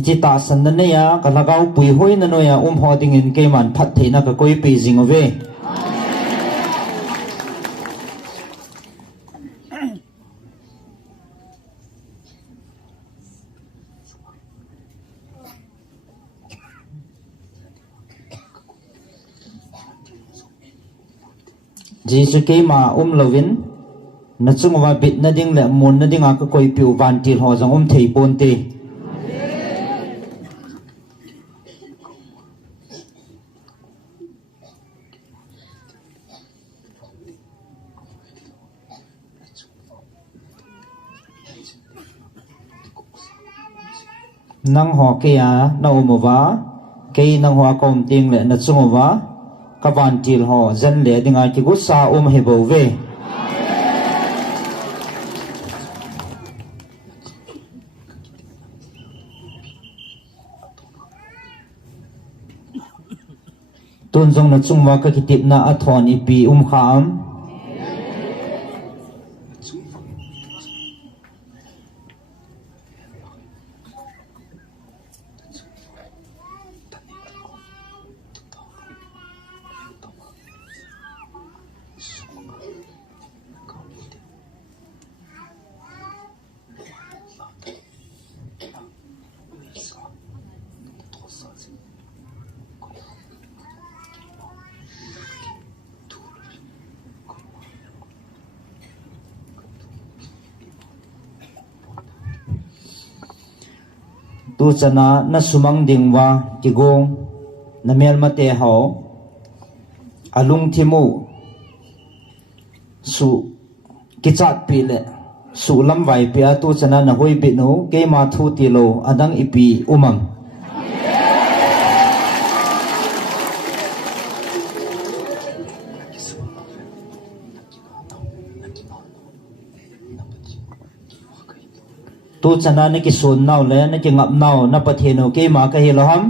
chỉ ta sân này ya cái là gạo bùi hôi nó ya họ tiếng in cái màn phát thế na cái coi bị gì ngô về chỉ cho cái mà lovin nó chung vào bịt nó đinh lệ muốn nó đinh à cái coi biểu van tiền họ rằng thầy bồn tê năng họ kia na umova cái năng họ công tiếng lệ na chungova các van tiền họ dân lệ đinh à cái gút sa hebầu về tôn dòng na chungwa ka kitip na athon ipi kham tu chana na sumang dingwa kigong na mel mate hao alung thimu su kichat pile su lam vai pe tu chana na hoi bi no ke ma thu ti lo adang ipi umam tu chana na ki sun nau le na ki ngap nau na patheno ke ma ka hi loham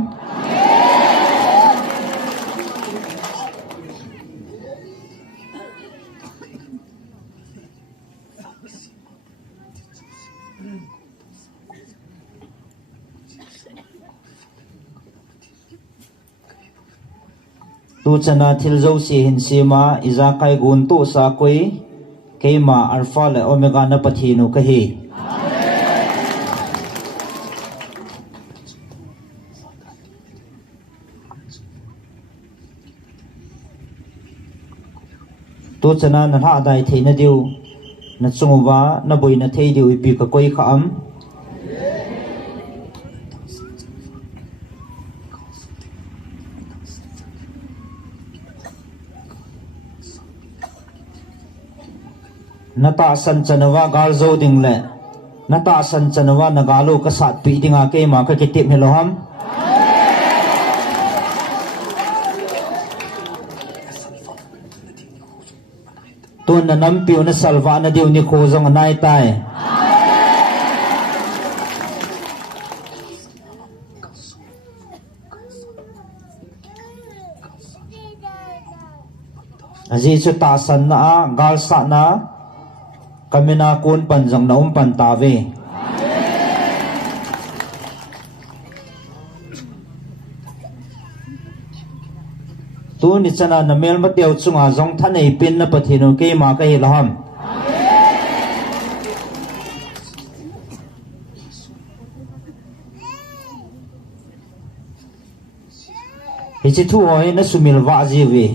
tu chana thil zo si hin sima iza kai gun tu sa koi ke ma alpha le omega na patheno ka hi tu chana na ha dai the na diu na chungwa na boi na thei diu ipi ka koi kha am na ta san chanawa gal zo ding le na ta san chanawa na galo ka sat pi dinga ke ma ka kitip he loham tu na nam piu na salva na diu ni kho zong nai tai aji chu ta san na gal sa na kamina kun panjang na pan ta ve tu ni chana na mel ma teu chunga zong thanei pin na pathino ke ma ka hi loham hi chi thu hoi na sumil wa ji ve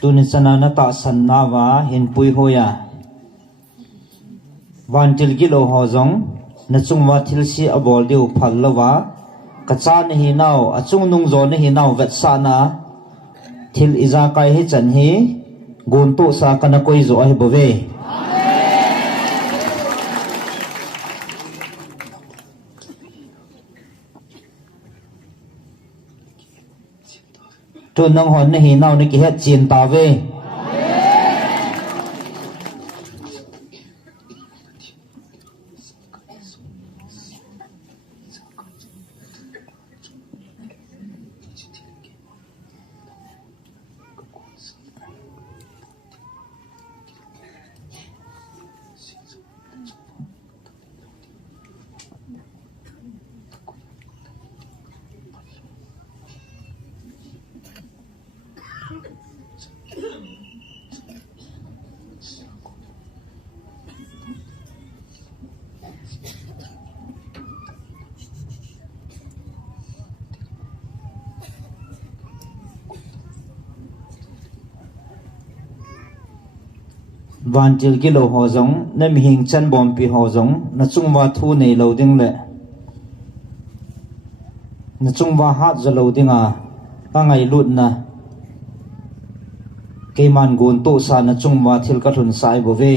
tunin sana na ta san na wa hin pui hoya van til gilo ho zong na chung wa thil si abol deu phal lawa ka cha na hi naw achung nung zo na hi naw vet sa na thil iza kai hi chan hi gun tu sa kana koi zo hi bove tu nang hon na hi naw na ki het chin ta ve van til kilo ho zong na mi hing chan bom pi ho zong na chung wa thu nei lo ding le na chung wa hat zo lo ding a ka ngai lut na ke man gun to sa na chung wa thil ka thun sai bo ve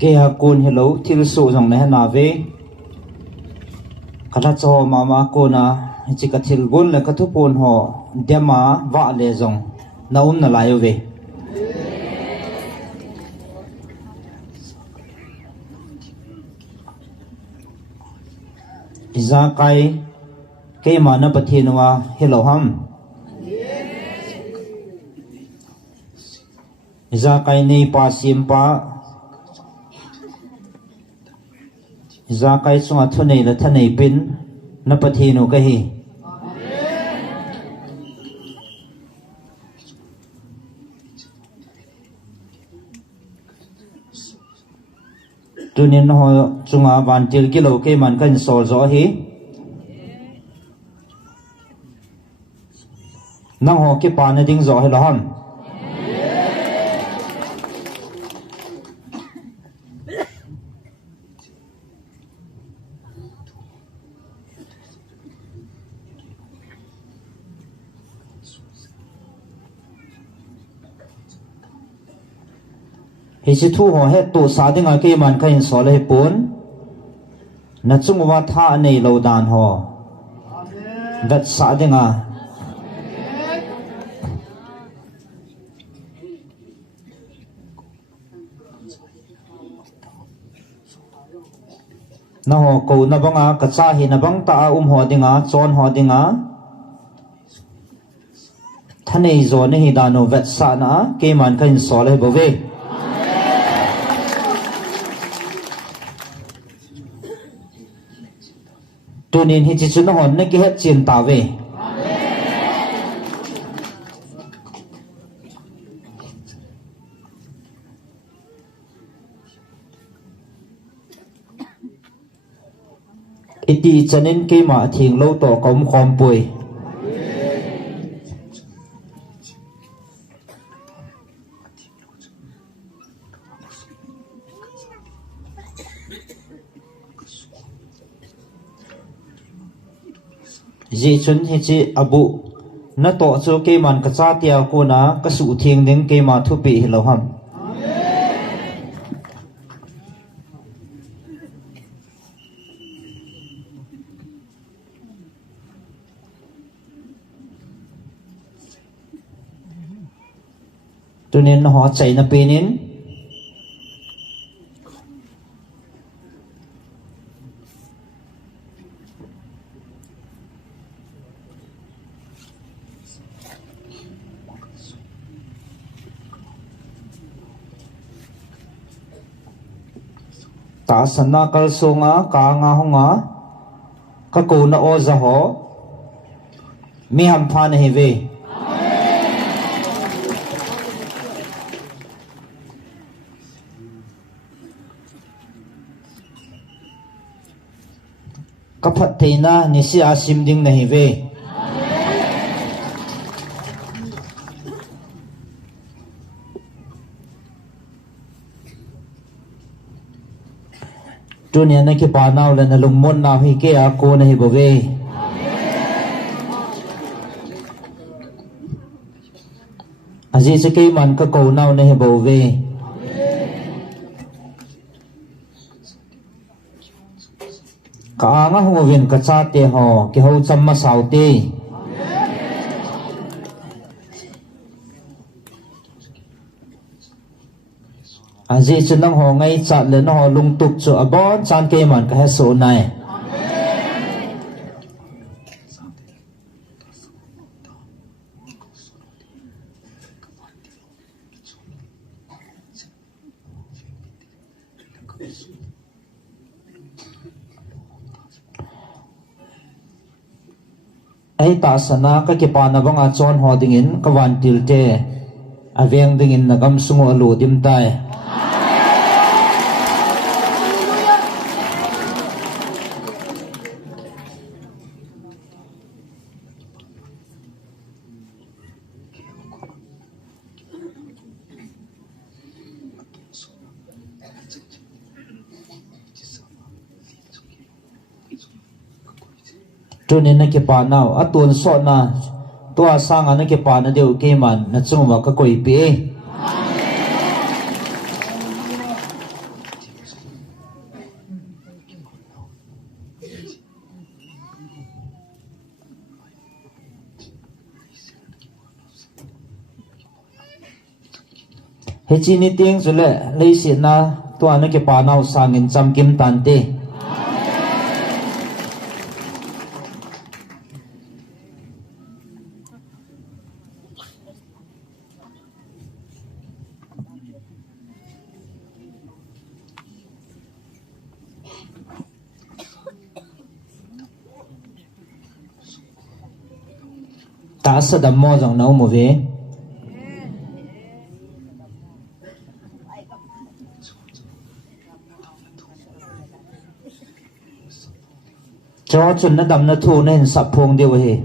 ke ha kun hello thil su jong na na ve khala cho mama ko na chi ka thil gun le ka thu pon ho dema wa le jong na na la yo ve iza kai ke ma na pathin wa hello ham iza kai nei pa sim pa za kai chunga thunei la thanei pin na pathinu ka hi tunin ho chunga van til kilo ke man kan sol zo hi nang ho ke pa na ding zo hi lo ham hi chi thu ho he to sa dinga ke man ka in so le pun na chung wa tha nei lo dan ho gat sa dinga na ho ko na banga ka cha hi na bang ta ho dinga chon ho dinga thanei zo ne hi dano vet sa na ke man ka in so le bo ve tunin hi chi chun hon na ki het chin ta ve iti chanin ke ma thing lo to kom khom pui ji chun hi chi abu na to chu ke man ka cha tia ko na ka su thieng ding ke ma thu pi hi lo ham cho nên họ chạy na penin ta sana kal songa ka nga honga ka ko na o za ho mi ham phan he ve ka phat theina ni si asim ding na he ve dunia na ki pa naw la na lungmon na hi ke a ko na hi bo ve aji se ke man ka ko naw na hi bo ve ka nga ho vin ka cha te ho ki ho cham ma sau te aji chu nang ho ngai cha le no ho lung tuk chu abon chan ke man ka ha so nai ai ta sana ka ke pa na banga chon ho dingin ka wan til te aveng dingin na gam sungo lu dim tai cho nên nó cái pa nào à tuần sọ na tua sang anh cái pa nó đều cái man nó chung vào cái quỷ bể hết chi ni tiếng rồi lệ lấy xịn na tua nó cái pa nào sang in trăm kim tan tê ta sẽ đâm mò rằng nấu một về cho chuẩn nó đâm nó thu nên sập phong điều hệ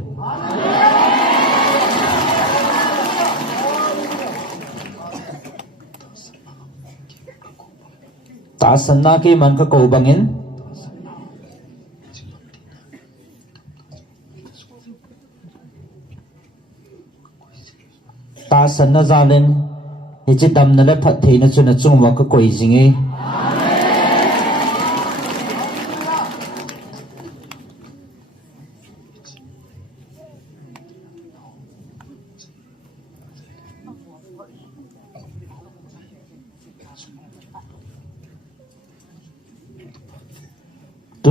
ta sân na cái man cái cầu bằng in ta sân na ra lên thì chỉ đâm nó lại phát thì nó cho nó chung vào cái quỷ gì nghe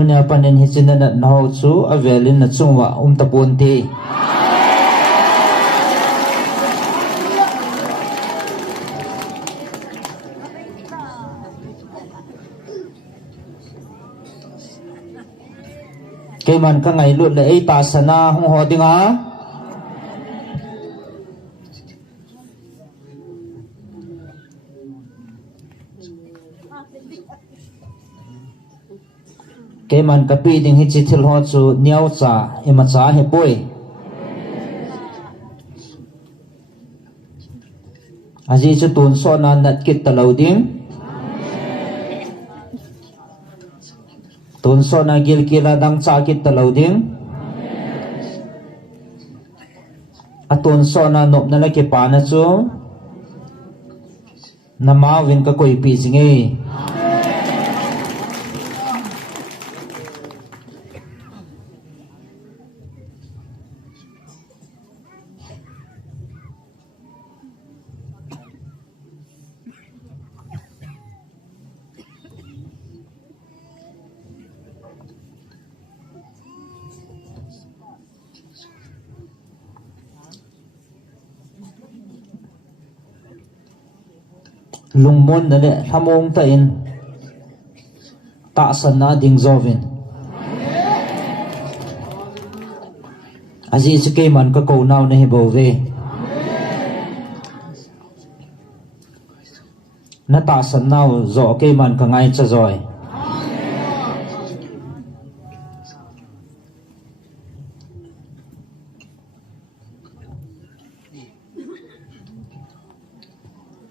dunia panen hicin na naho chu avelin na chung wa tapon ti cái man ka ngai lut le ai ta sana hong ho dinga cái man ka pi ding hi chi thil ho chu niau cha ema cha he poi aji chu tun so na nat kit ta lo ding tun so na gil kila dang cha kit ta lo ding atun so na nop na laki pa na chu na mawin ka koi pi zingi lungmon na le hamong ta in ta san na ding zovin azi chu ke man ka ko naw na hi bo ve na ta san naw zo ke man ka ngai cha zoi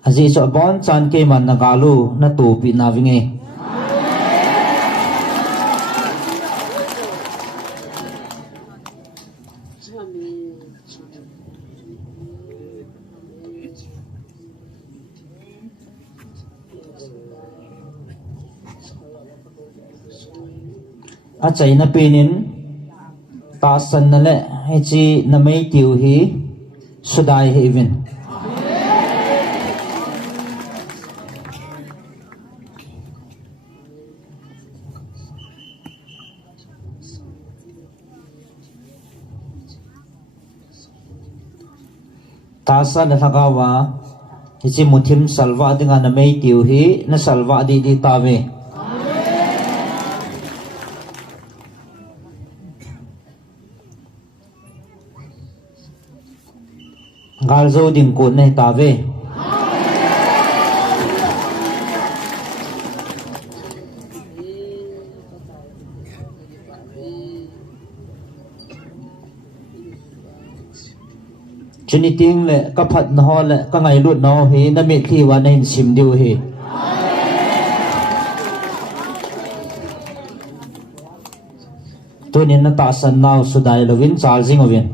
azi cho bon chan ke man na galu na tu pi na vinge a chai na pinin ta san na le he chi na mai tiu hi sudai he vin tasa na thakawa hichi muthim salwa dinga na mai tiu hi na salwa di di tawe galzo ding ko nei tawe chuni ting le ka phat na ho le ka ngai lut no hi na me thi wa na in sim diu hi to nin na ta san naw sudai lovin chal jing ovin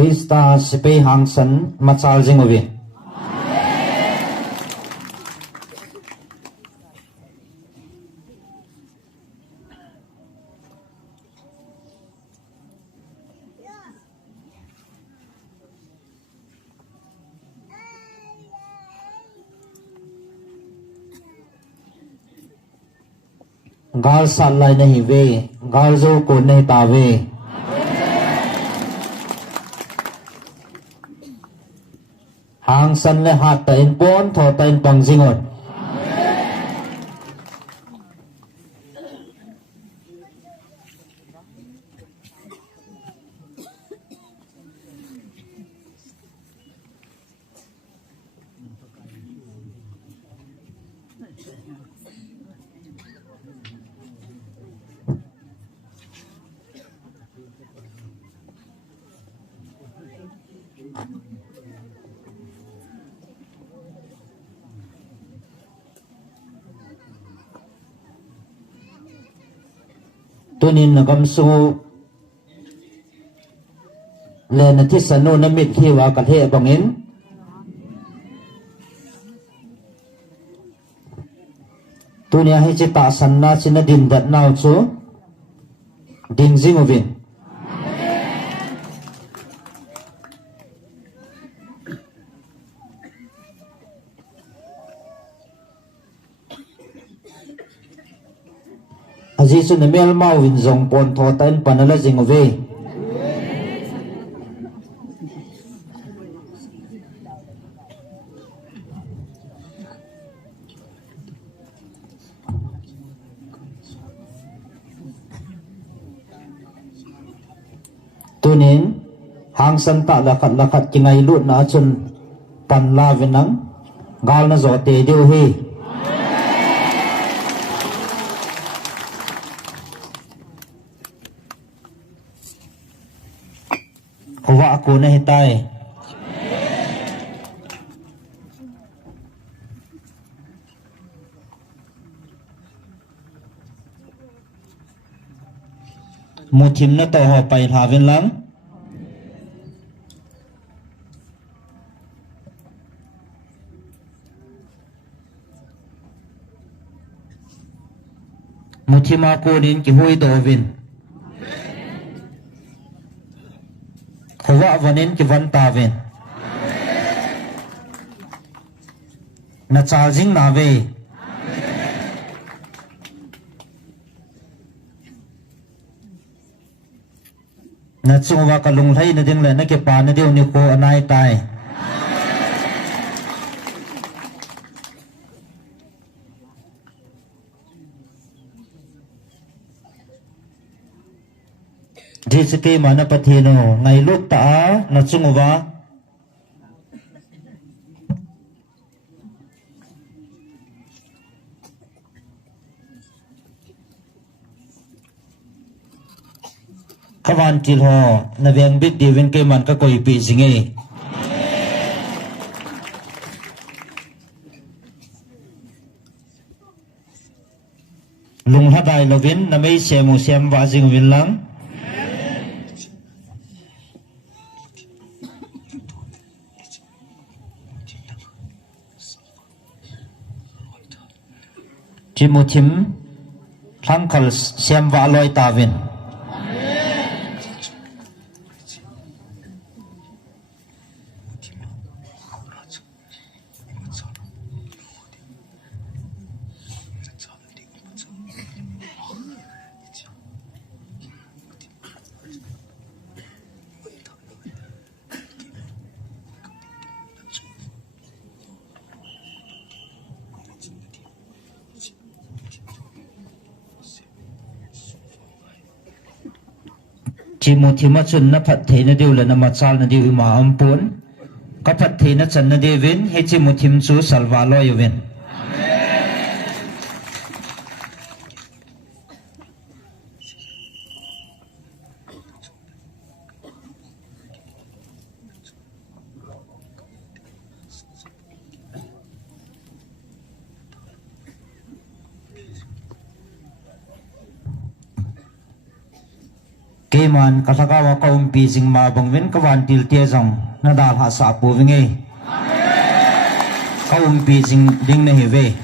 Krista sipe hangsan machal jing ovin gal sal lai nahi ve gal zo ko nahi ta ve hang san le hat ta in pon tho ta in pang jingon tunin na kamsu le na thi sanu na mit thi wa ka the bangin tunia hi chi ta san na chi na din dat naw chu ding jing ovin aji chu na mel mau win zong pon tho tan panala jing ove tunin hang san ta lakat kingai lut na chun pan la vinang gal na zo te deu hi Kawa aku na hitay. Mutim na to ho pai havin lang. Mutim aku din ki hui dovin. Kawa vanin ki van tavin. Na charging na ve. Na chungwa kalung lai na ding le na ke pa na diu ni ko anai tai. Jisike mana pathino ngai luk ta na chungwa kawan til ho na veng bit divin ke man ka koi pi singe lung hadai lovin na mei semu sem wa jing win lang Chimutim thangkhal sem wa loi tavin Chimutim ma chun na phat thei na diu la na ma chal na diu ma ampun ka phat thei na chan na devin he chimutim chu salwa lo yovin Keman kasakawa ka umpising mabangwin kawan til tiazang na dal ha sa po vinge. Ka umpising ding na heve.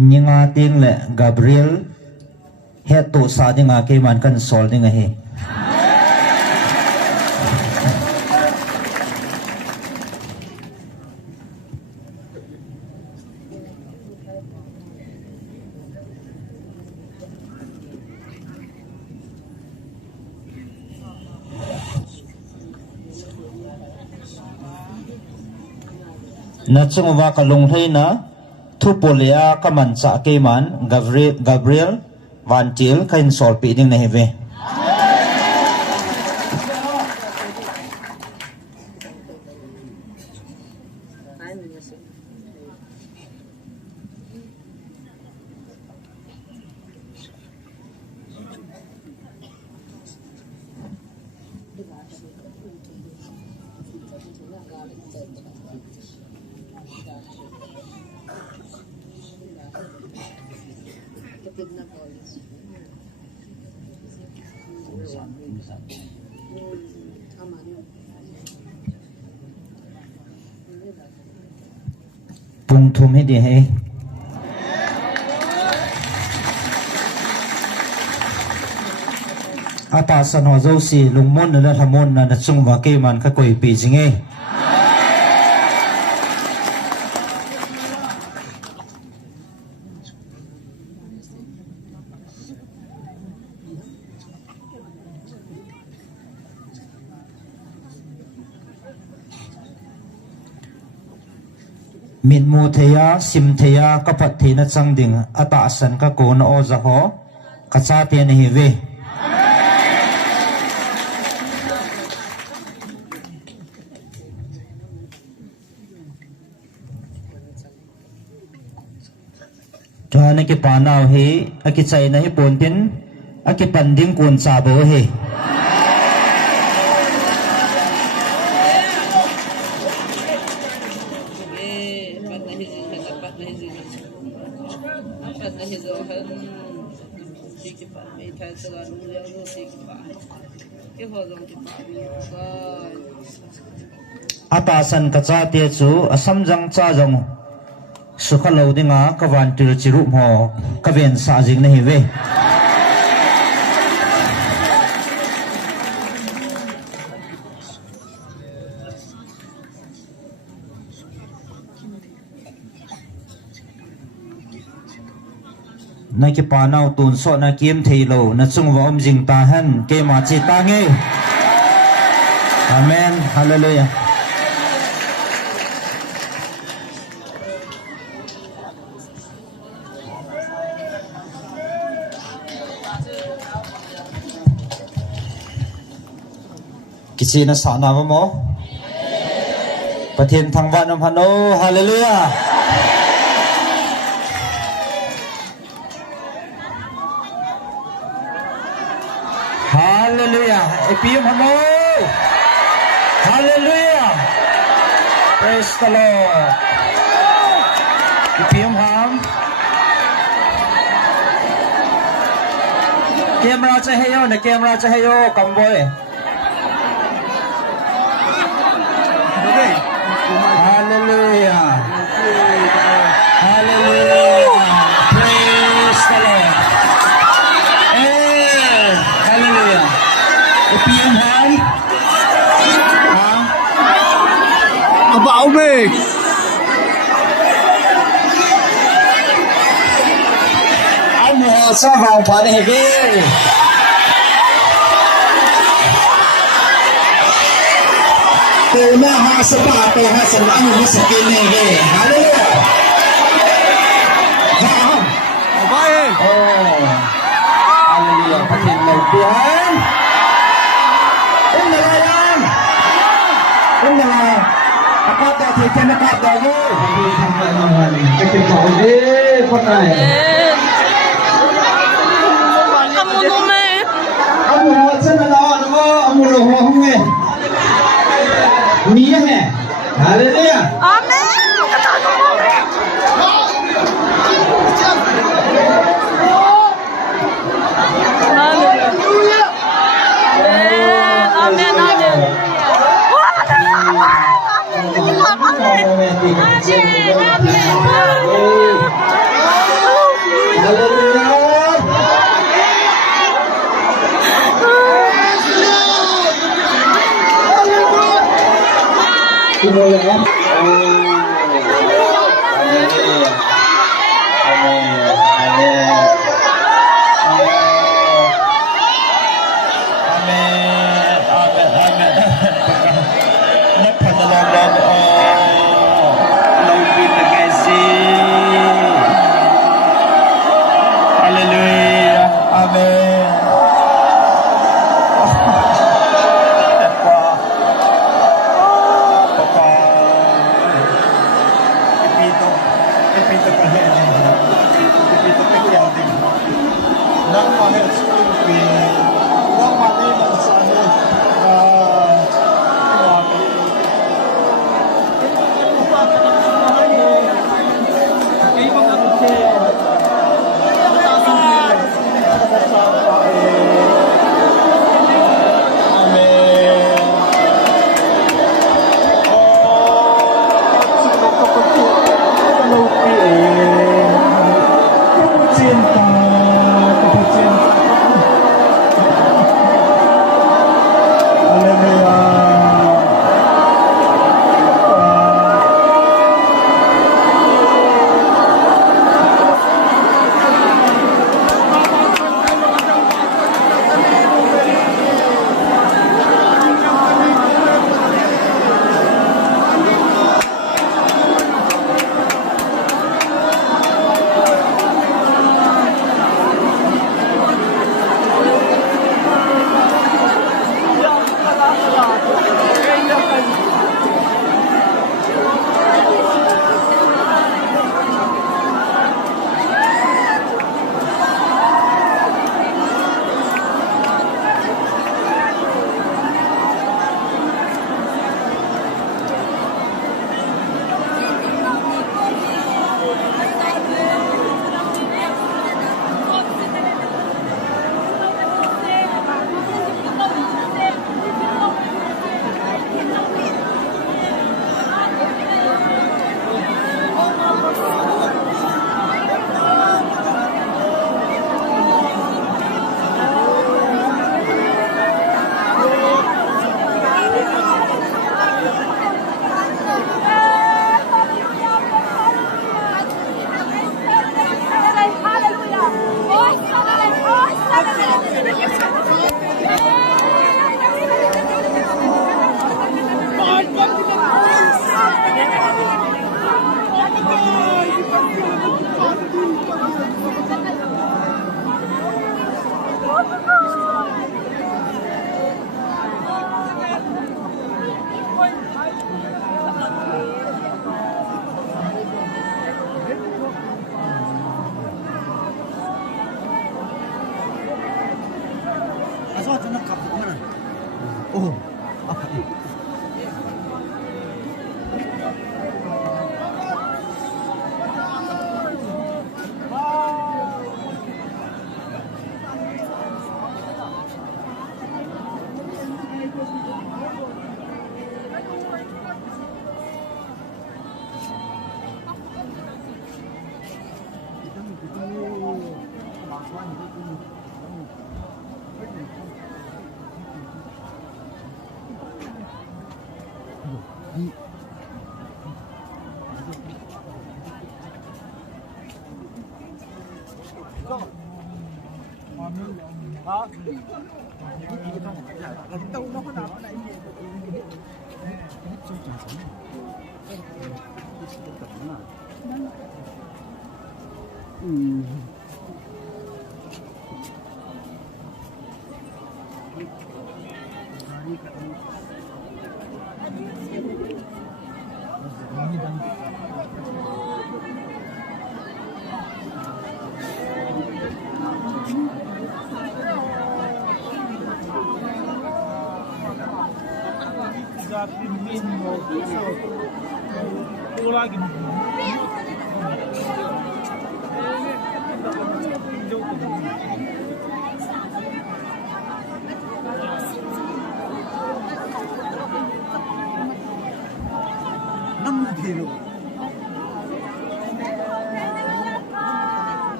Ninga ting le Gabriel het to sa dinga ke man kan sol dinga he na chungwa kalung thei na Tupolia kamansa keman Gabriel Vantil kain sol pi ding na heve Pung thum he de he atasan ho zo si lungmon na thamon na chungwa ke man ka koi pi jinge min mu theya sim theya kapat thina changding atasan ka kon o za ho ka cha te ni ve Johanna ke panau he aki chai na hi pontin aki panding kun cha bo he atasan ka cha te chu asam jang cha jong sukha lo dinga ka van tir chiru mo ka ven sa jing na hi ve na ki panau tun so na kiem theilo na chungwa om jing ta han ke ma chi ta nge amen hallelujah kisi na sana mo pathian thangwa nam hano hallelujah hallelujah ipiyom hano hallelujah praise the Lord ipiyom ham camera chahayo na camera chahayo kamboy hallelujah hallelujah praise the Lord hallelujah ipiyom ham About me. anh hồ sa vòng phải để ghê từ na ha sa ba từ ha sa ba anh mới sa kia này ghê hallelujah Bye. oh hallelujah phát hiện đầu tiên là anh là các bạn thì trên các bạn rồi cái chuyện của đi con này ông hồ chân là nó đúng không ông hồ không nghe mía hả hallelujah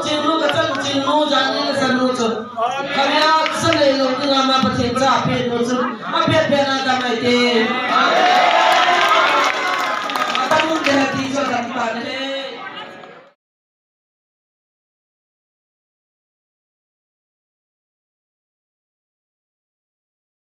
Cimnu kata cimnu jangan kesanu tu. Karya kesana yang kita nama percaya apa itu tu. Apa yang nak kami